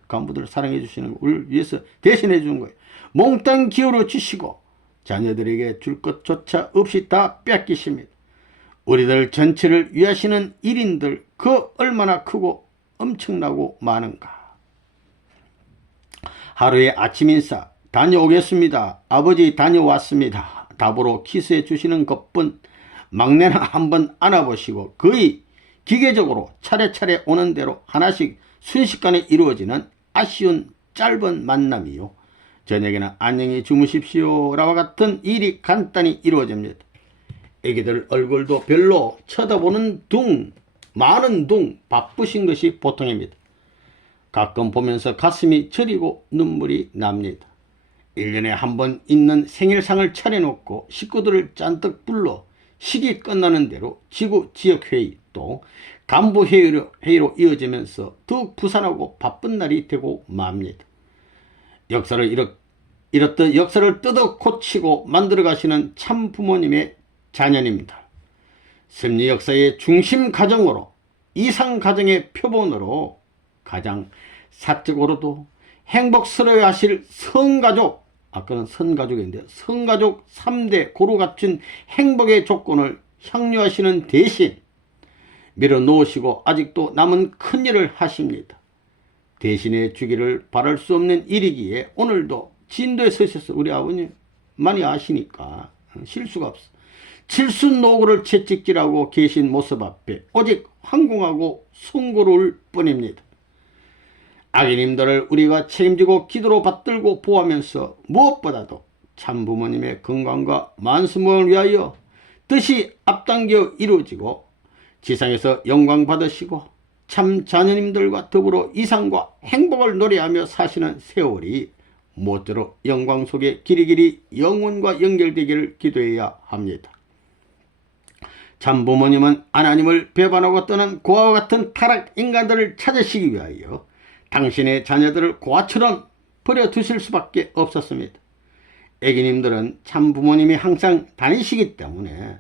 간부들을 사랑해 주시는 것을 위해서 대신해 주는 거예요. 몽땅 기울여 주시고 자녀들에게 줄 것조차 없이 다 뺏기십니다. 우리들 전체를 위하시는 일인들 그 얼마나 크고 엄청나고 많은가. 하루에 아침 인사 다녀오겠습니다. 아버지 다녀왔습니다. 답으로 키스해 주시는 것뿐 막내나 한번 안아보시고 거의 기계적으로 차례차례 오는 대로 하나씩 순식간에 이루어지는 아쉬운 짧은 만남이요. 저녁에는 안녕히 주무십시오 라와 같은 일이 간단히 이루어집니다. 애기들 얼굴도 별로 쳐다보는 많은 바쁘신 것이 보통입니다. 가끔 보면서 가슴이 저리고 눈물이 납니다. 1년에 한 번 있는 생일상을 차려놓고 식구들을 잔뜩 불러 식이 끝나는 대로 지구 지역회의 또 간부회의로 이어지면서 더욱 부산하고 바쁜 날이 되고 맙니다. 이렇듯 역사를 뜯어 고치고 만들어 가시는 참 부모님의 자녀입니다. 섭리 역사의 중심 가정으로 이상 가정의 표본으로 가장 사적으로도 행복스러워 하실 성가족, 아까는 선가족인데 성가족 3대 고루 갖춘 행복의 조건을 향유하시는 대신 밀어놓으시고 아직도 남은 큰일을 하십니다. 대신해 주기를 바랄 수 없는 일이기에 오늘도 진도에 서셔서 우리 아버님 많이 아시니까 실수가 없어. 칠순노고를 채찍질하고 계신 모습 앞에 오직 황공하고 송구로울 뿐입니다. 아기님들을 우리가 책임지고 기도로 받들고 보호하면서 무엇보다도 참부모님의 건강과 만수무강을 위하여 뜻이 앞당겨 이루어지고 지상에서 영광 받으시고 참 자녀님들과 더불어 이상과 행복을 노래하며 사시는 세월이 모쪼록 영광 속에 길이길이 영혼과 연결되기를 기도해야 합니다. 참 부모님은 하나님을 배반하고 떠난 고아와 같은 타락 인간들을 찾으시기 위하여 당신의 자녀들을 고아처럼 버려두실 수밖에 없었습니다. 애기님들은 참 부모님이 항상 다니시기 때문에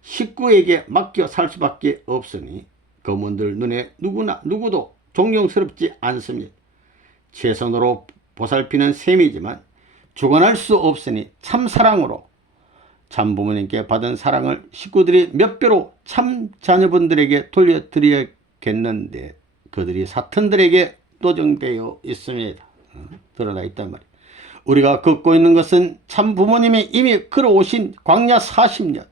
식구에게 맡겨 살 수밖에 없으니 그분들 눈에 누구도 존경스럽지 않습니다. 최선으로 보살피는 셈이지만 주관할 수 없으니 참 사랑으로 참 부모님께 받은 사랑을 식구들이 몇 배로 참 자녀분들에게 돌려드려야겠는데 그들이 사탄들에게 노정되어 있습니다. 드러나 있단 말이에요. 우리가 걷고 있는 것은 참 부모님이 이미 걸어오신 광야 40년.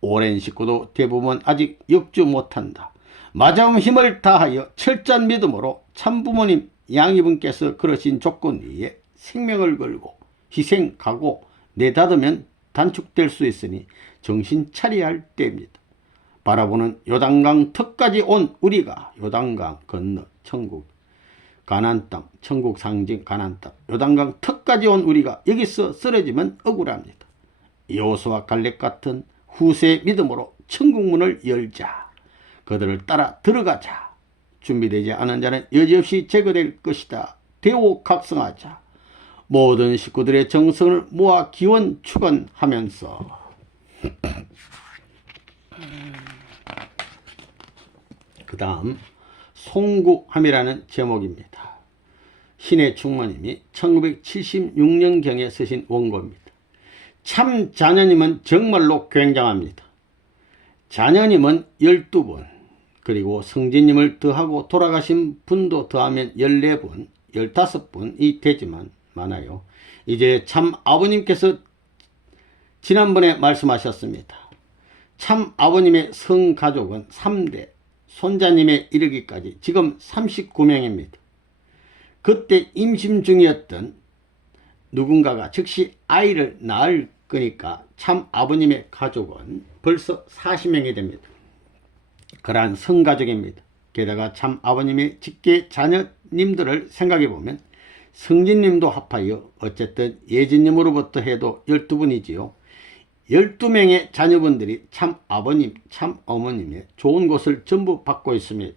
오랜 식구도 대부분 아직 역주 못한다. 마저음 힘을 다하여 철저한 믿음으로 참 부모님 양이분께서 그러신 조건 위에 생명을 걸고 희생, 각오 내닫으면 단축될 수 있으니 정신 차려야 할 때입니다. 바라보는 요단강 턱까지 온 우리가 요단강 건너 천국 가나안 땅, 천국 상징 가나안 땅, 요단강 턱까지 온 우리가 여기서 쓰러지면 억울합니다. 여호수아 갈렙 같은 후세의 믿음으로 천국문을 열자. 그들을 따라 들어가자. 준비되지 않은 자는 여지없이 제거될 것이다. 대오각성하자. 모든 식구들의 정성을 모아 기원 축원하면서 그 다음 송구함이라는 제목입니다. 신의 충모님이 1976년경에 쓰신 원고입니다. 참 자녀님은 정말로 굉장합니다. 자녀님은 12분, 그리고 성진님을 더하고 돌아가신 분도 더하면 14분, 15분이 되지만 많아요. 이제 참 아버님께서 지난번에 말씀하셨습니다. 참 아버님의 성가족은 3대, 손자님에 이르기까지 지금 39명입니다. 그때 임신 중이었던 누군가가 즉시 아이를 낳을 거니까 참 아버님의 가족은 벌써 40명이 됩니다. 그러한 성가족입니다. 게다가 참 아버님의 직계 자녀님들을 생각해 보면 성진님도 합하여 어쨌든 예진님으로부터 해도 12분이지요. 12명의 자녀분들이 참 아버님, 참 어머님의 좋은 것을 전부 받고 있습니다.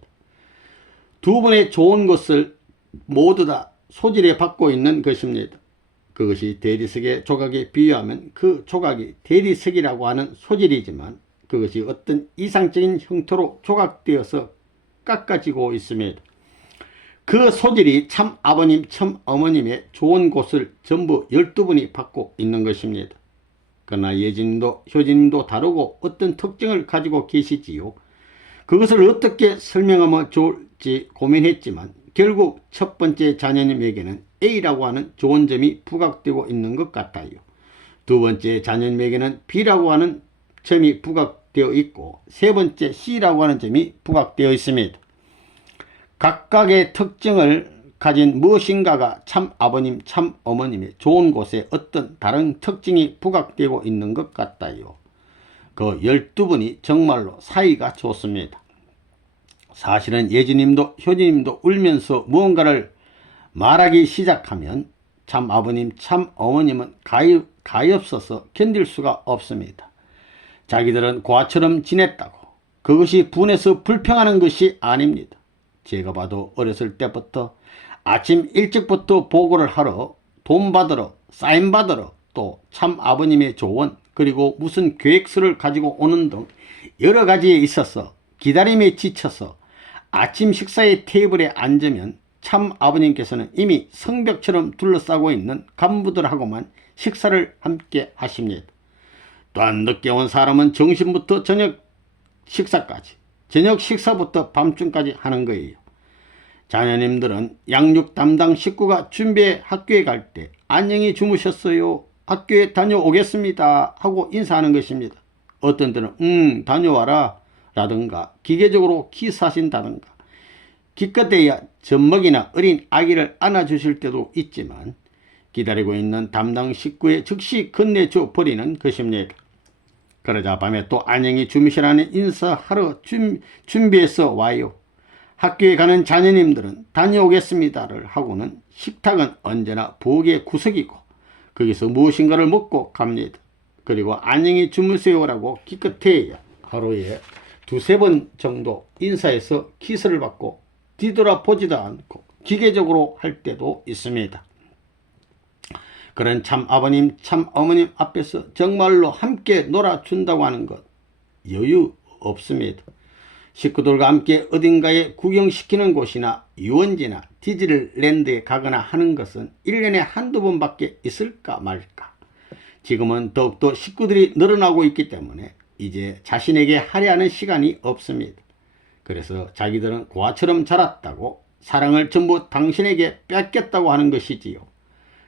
두 분의 좋은 것을 모두 다 소질에 받고 있는 것입니다. 그것이 대리석의 조각에 비유하면 그 조각이 대리석이라고 하는 소질이지만 그것이 어떤 이상적인 형태로 조각되어서 깎아지고 있습니다. 그 소질이 참 아버님, 참 어머님의 좋은 곳을 전부 12분이 받고 있는 것입니다. 그러나 예진님도 효진님도 다르고 어떤 특징을 가지고 계시지요. 그것을 어떻게 설명하면 좋을지 고민했지만 결국 첫 번째 자녀님에게는 A라고 하는 좋은 점이 부각되고 있는 것 같아요. 두 번째 자녀님에게는 B라고 하는 점이 부각되어 있고 세 번째 C라고 하는 점이 부각되어 있습니다. 각각의 특징을 가진 무엇인가가 참 아버님, 참 어머님의 좋은 곳에 어떤 다른 특징이 부각되고 있는 것 같아요. 그 12분이 정말로 사이가 좋습니다. 사실은 예진님도 효진님도 울면서 무언가를 말하기 시작하면 참 아버님, 참 어머님은 가엾어서 견딜 수가 없습니다. 자기들은 고아처럼 지냈다고 그것이 분해서 불평하는 것이 아닙니다. 제가 봐도 어렸을 때부터 아침 일찍부터 보고를 하러, 돈 받으러, 사인 받으러, 또 참 아버님의 조언, 그리고 무슨 계획서를 가지고 오는 등 여러 가지에 있어서 기다림에 지쳐서 아침 식사의 테이블에 앉으면 참 아버님께서는 이미 성벽처럼 둘러싸고 있는 간부들하고만 식사를 함께 하십니다. 또한 늦게 온 사람은 점심부터 저녁 식사까지, 저녁 식사부터 밤중까지 하는 거예요. 자녀님들은 양육 담당 식구가 준비해 학교에 갈 때 안녕히 주무셨어요, 학교에 다녀오겠습니다 하고 인사하는 것입니다. 어떤 때는 다녀와라 라든가 기계적으로 기사하신다든가 기껏해야 젖먹이나 어린 아기를 안아주실 때도 있지만 기다리고 있는 담당 식구에 즉시 건네줘 버리는 것입니다. 그러자 밤에 또 안녕히 주무시라는 인사하러 준비해서 와요. 학교에 가는 자녀님들은 다녀오겠습니다를 하고는 식탁은 언제나 부엌의 구석이고 거기서 무엇인가를 먹고 갑니다. 그리고 안녕히 주무세요라고 기껏해야 하루에 두세 번 정도 인사해서 기서를 받고 뒤돌아보지도 않고 기계적으로 할 때도 있습니다. 그런 참 아버님 참 어머님 앞에서 정말로 함께 놀아준다고 하는 것 여유 없습니다. 식구들과 함께 어딘가에 구경시키는 곳이나 유원지나 디즈니랜드에 가거나 하는 것은 1년에 한두 번밖에 있을까 말까. 지금은 더욱더 식구들이 늘어나고 있기 때문에 이제 자신에게 할애하는 시간이 없습니다. 그래서 자기들은 고아처럼 자랐다고 사랑을 전부 당신에게 뺏겼다고 하는 것이지요.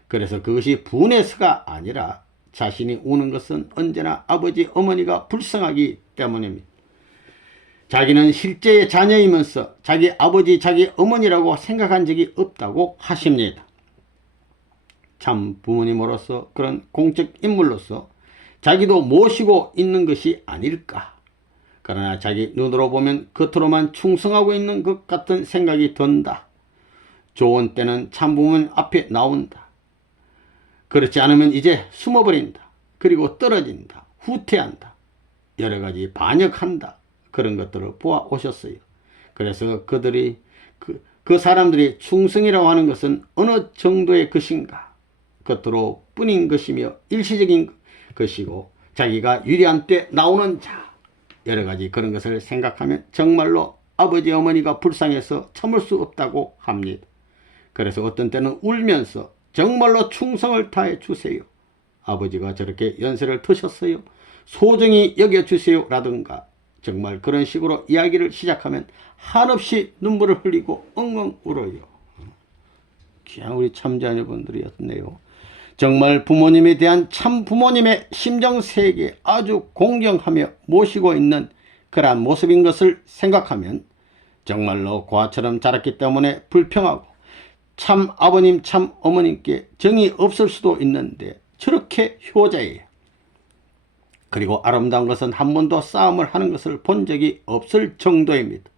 그래서 그것이 분해서가 아니라 자신이 우는 것은 언제나 아버지 어머니가 불쌍하기 때문입니다. 자기는 실제의 자녀이면서 자기 아버지 자기 어머니라고 생각한 적이 없다고 하십니다. 참 부모님으로서 그런 공적 인물로서 자기도 모시고 있는 것이 아닐까. 그러나 자기 눈으로 보면 겉으로만 충성하고 있는 것 같은 생각이 든다. 좋은 때는 참 부모님 앞에 나온다. 그렇지 않으면 이제 숨어버린다. 그리고 떨어진다. 후퇴한다. 여러 가지 반역한다. 그런 것들을 보아오셨어요. 그래서 그들이 그 사람들이 충성이라고 하는 것은 어느 정도의 것인가. 겉으로 뿐인 것이며 일시적인 것이고 자기가 유리한 때 나오는 자. 여러 가지 그런 것을 생각하면 정말로 아버지 어머니가 불쌍해서 참을 수 없다고 합니다. 그래서 어떤 때는 울면서 정말로 충성을 다해 주세요. 아버지가 저렇게 연세를 드셨어요. 소중히 여겨주세요 라든가 정말 그런 식으로 이야기를 시작하면 한없이 눈물을 흘리고 엉엉 울어요. 귀한 우리 참자녀분들이었네요. 정말 부모님에 대한 참 부모님의 심정세계에 아주 공경하며 모시고 있는 그러한 모습인 것을 생각하면 정말로 고아처럼 자랐기 때문에 불평하고 참 아버님 참 어머님께 정이 없을 수도 있는데 저렇게 효자예요. 그리고 아름다운 것은 한 번도 싸움을 하는 것을 본 적이 없을 정도입니다.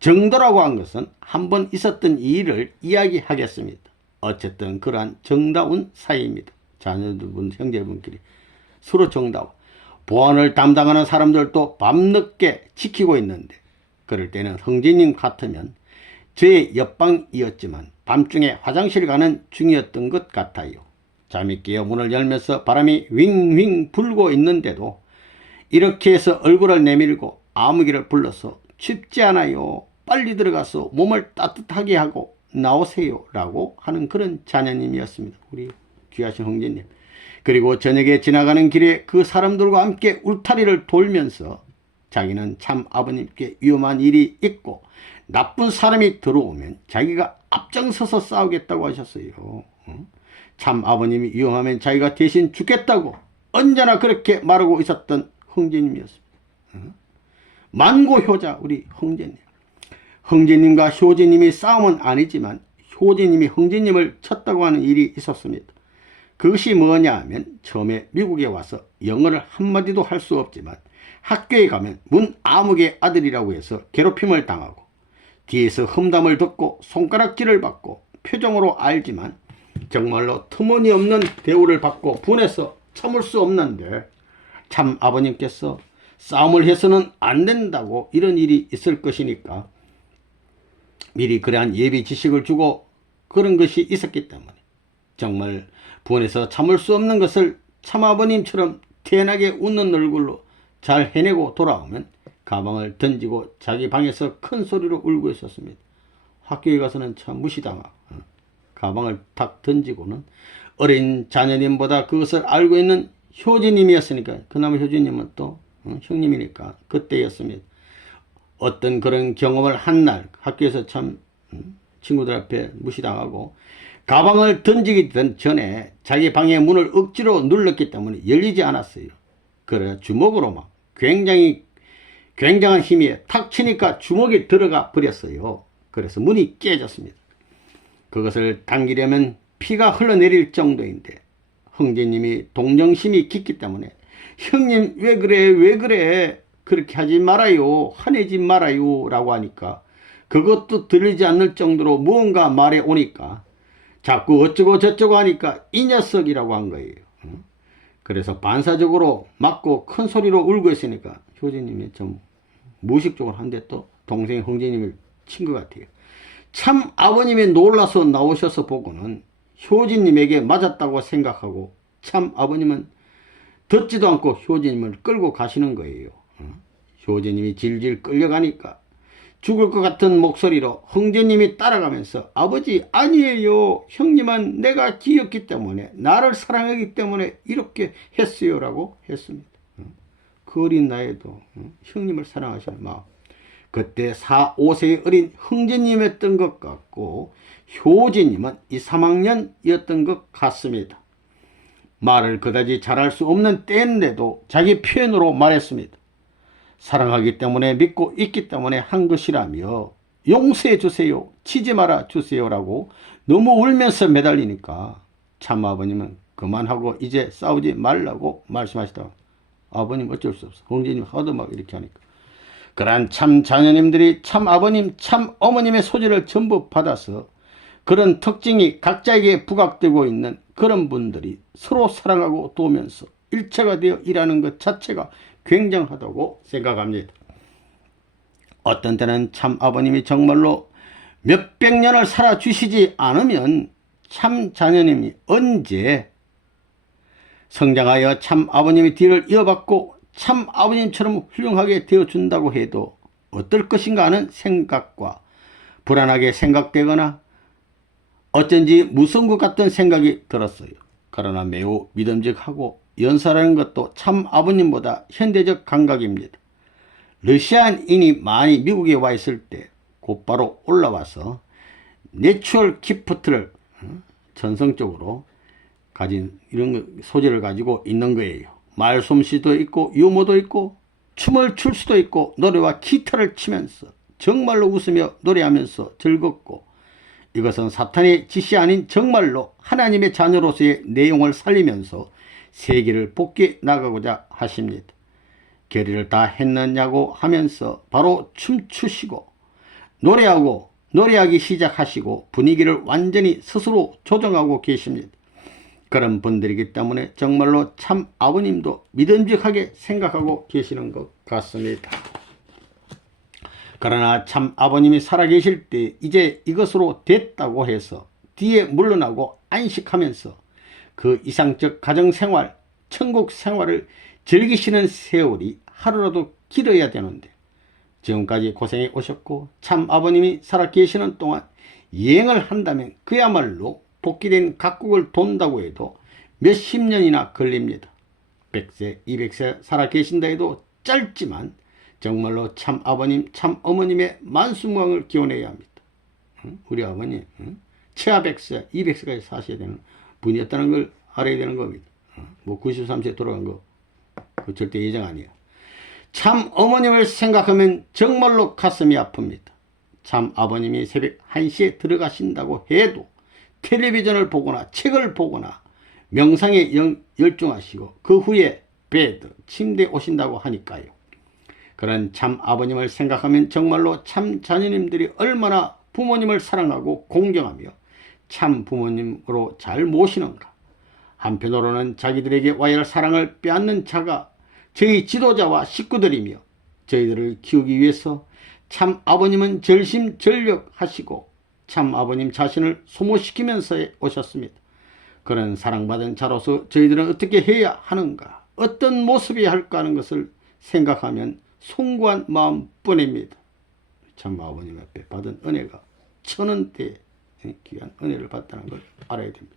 정도라고 한 것은 한 번 있었던 일을 이야기하겠습니다. 어쨌든 그러한 정다운 사이입니다. 자녀들분 형제분끼리 서로 정다운. 보안을 담당하는 사람들도 밤늦게 지키고 있는데 그럴 때는 형제님 같으면 저의 옆방이었지만 밤중에 화장실 가는 중이었던 것 같아요. 잠이 깨어 문을 열면서 바람이 윙윙 불고 있는데도 이렇게 해서 얼굴을 내밀고 아무기를 불러서 춥지 않아요. 빨리 들어가서 몸을 따뜻하게 하고 나오세요 라고 하는 그런 자녀님이었습니다. 우리 귀하신 형제님. 그리고 저녁에 지나가는 길에 그 사람들과 함께 울타리를 돌면서 자기는 참 아버님께 위험한 일이 있고 나쁜 사람이 들어오면 자기가 앞장서서 싸우겠다고 하셨어요. 참 아버님이 위험하면 자기가 대신 죽겠다고 언제나 그렇게 말하고 있었던 형제님이었습니다. 만고효자 우리 형제님. 형제님과 효제님이 싸움은 아니지만 효제님이 형제님을 쳤다고 하는 일이 있었습니다. 그것이 뭐냐 하면 처음에 미국에 와서 영어를 한마디도 할 수 없지만 학교에 가면 문 아무개 아들이라고 해서 괴롭힘을 당하고 뒤에서 험담을 듣고 손가락질을 받고 표정으로 알지만 정말로 터무니없는 대우를 받고 분해서 참을 수 없는데 참 아버님께서 싸움을 해서는 안 된다고 이런 일이 있을 것이니까 미리 그러한 예비 지식을 주고 그런 것이 있었기 때문에 정말 분해서 참을 수 없는 것을 참아버님처럼 태연하게 웃는 얼굴로 잘 해내고 돌아오면 가방을 던지고 자기 방에서 큰 소리로 울고 있었습니다. 학교에 가서는 참 무시당하고 가방을 탁 던지고는 어린 자녀님보다 그것을 알고 있는 효진님이었으니까 그나마 효진님은 또 형님이니까 그때였습니다. 어떤 그런 경험을 한 날 학교에서 참 친구들 앞에 무시당하고 가방을 던지기 전에 자기 방의 문을 억지로 눌렀기 때문에 열리지 않았어요. 그래 주먹으로 막 굉장한 힘이 탁 치니까 주먹이 들어가 버렸어요. 그래서 문이 깨졌습니다. 그것을 당기려면 피가 흘러내릴 정도인데 형제님이 동정심이 깊기 때문에 형님 왜 그래 그렇게 하지 말아요 화내지 말아요 라고 하니까 그것도 들리지 않을 정도로 무언가 말해 오니까 자꾸 어쩌고 저쩌고 하니까 이 녀석이라고 한 거예요. 그래서 반사적으로 맞고 큰 소리로 울고 있으니까 효진님이 좀 무의식적으로 한데 또 동생 형제님을 친 것 같아요. 참 아버님이 놀라서 나오셔서 보고는 효진님에게 맞았다고 생각하고 참 아버님은 듣지도 않고 효진님을 끌고 가시는 거예요. 효진님이 질질 끌려가니까 죽을 것 같은 목소리로 형제님이 따라가면서 아버지 아니에요. 형님은 내가 기었기 때문에 나를 사랑하기 때문에 이렇게 했어요 라고 했습니다. 그 어린 나이에도 형님을 사랑하시는 마음. 그때 4, 5세의 어린 형제님이었던 것 같고 효진님은 2, 3학년이었던 것 같습니다. 말을 그다지 잘할 수 없는 때인데도 자기 표현으로 말했습니다. 사랑하기 때문에 믿고 있기 때문에 한 것이라며 용서해 주세요. 치지 말아 주세요라고 너무 울면서 매달리니까 참 아버님은 그만하고 이제 싸우지 말라고 말씀하시다가 아버님 어쩔 수 없어. 형제님 하도 막 이렇게 하니까. 그러한 참 자녀님들이 참 아버님 참 어머님의 소재를 전부 받아서 그런 특징이 각자에게 부각되고 있는 그런 분들이 서로 사랑하고 도우면서 일체가 되어 일하는 것 자체가 굉장하다고 생각합니다. 어떤 때는 참 아버님이 정말로 몇백 년을 살아주시지 않으면 참 자녀님이 언제 성장하여 참 아버님의 뒤를 이어받고 참 아버님처럼 훌륭하게 되어준다고 해도 어떨 것인가 하는 생각과 불안하게 생각되거나 어쩐지 무서운 것 같은 생각이 들었어요. 그러나 매우 믿음직하고 연사라는 것도 참 아버님보다 현대적 감각입니다. 러시아인이 많이 미국에 와 있을 때 곧바로 올라와서 내추럴 기프트를 전성적으로 가진 이런 소재를 가지고 있는 거예요. 말솜씨도 있고 유머도 있고 춤을 출 수도 있고 노래와 기타를 치면서 정말로 웃으며 노래하면서 즐겁고 이것은 사탄의 짓이 아닌 정말로 하나님의 자녀로서의 내용을 살리면서 세계를 복귀 나가고자 하십니다. 결의를 다 했느냐고 하면서 바로 춤추시고 노래하기 시작하시고 분위기를 완전히 스스로 조정하고 계십니다. 그런 분들이기 때문에 정말로 참 아버님도 믿음직하게 생각하고 계시는 것 같습니다. 그러나 참 아버님이 살아계실 때 이제 이것으로 됐다고 해서 뒤에 물러나고 안식하면서 그 이상적 가정생활, 천국 생활을 즐기시는 세월이 하루라도 길어야 되는데 지금까지 고생해 오셨고 참 아버님이 살아계시는 동안 여행을 한다면 그야말로 복귀된 각국을 돈다고 해도 몇십 년이나 걸립니다. 100세, 200세 살아계신다 해도 짧지만 정말로 참 아버님, 참 어머님의 만수무강을 기원해야 합니다. 우리 아버님 최하 100세, 200세까지 사셔야 되는 분이었다는 걸 알아야 되는 겁니다. 뭐 93세 돌아간 거 그 절대 예정 아니에요. 참 어머님을 생각하면 정말로 가슴이 아픕니다. 참 아버님이 새벽 1시에 들어가신다고 해도 텔레비전을 보거나 책을 보거나 명상에 열중하시고 그 후에 베드, 침대에 오신다고 하니까요. 그런 참 아버님을 생각하면 정말로 참 자녀님들이 얼마나 부모님을 사랑하고 공경하며 참 부모님으로 잘 모시는가. 한편으로는 자기들에게 와야 할 사랑을 빼앗는 자가 저희 지도자와 식구들이며 저희들을 키우기 위해서 참 아버님은 절심전력하시고 참 아버님 자신을 소모시키면서 오셨습니다. 그런 사랑받은 자로서 저희들은 어떻게 해야 하는가, 어떤 모습이어야 할까 하는 것을 생각하면 송구한 마음뿐입니다. 참 아버님 앞에 받은 은혜가 천원대의 귀한 은혜를 받다는 걸 알아야 됩니다.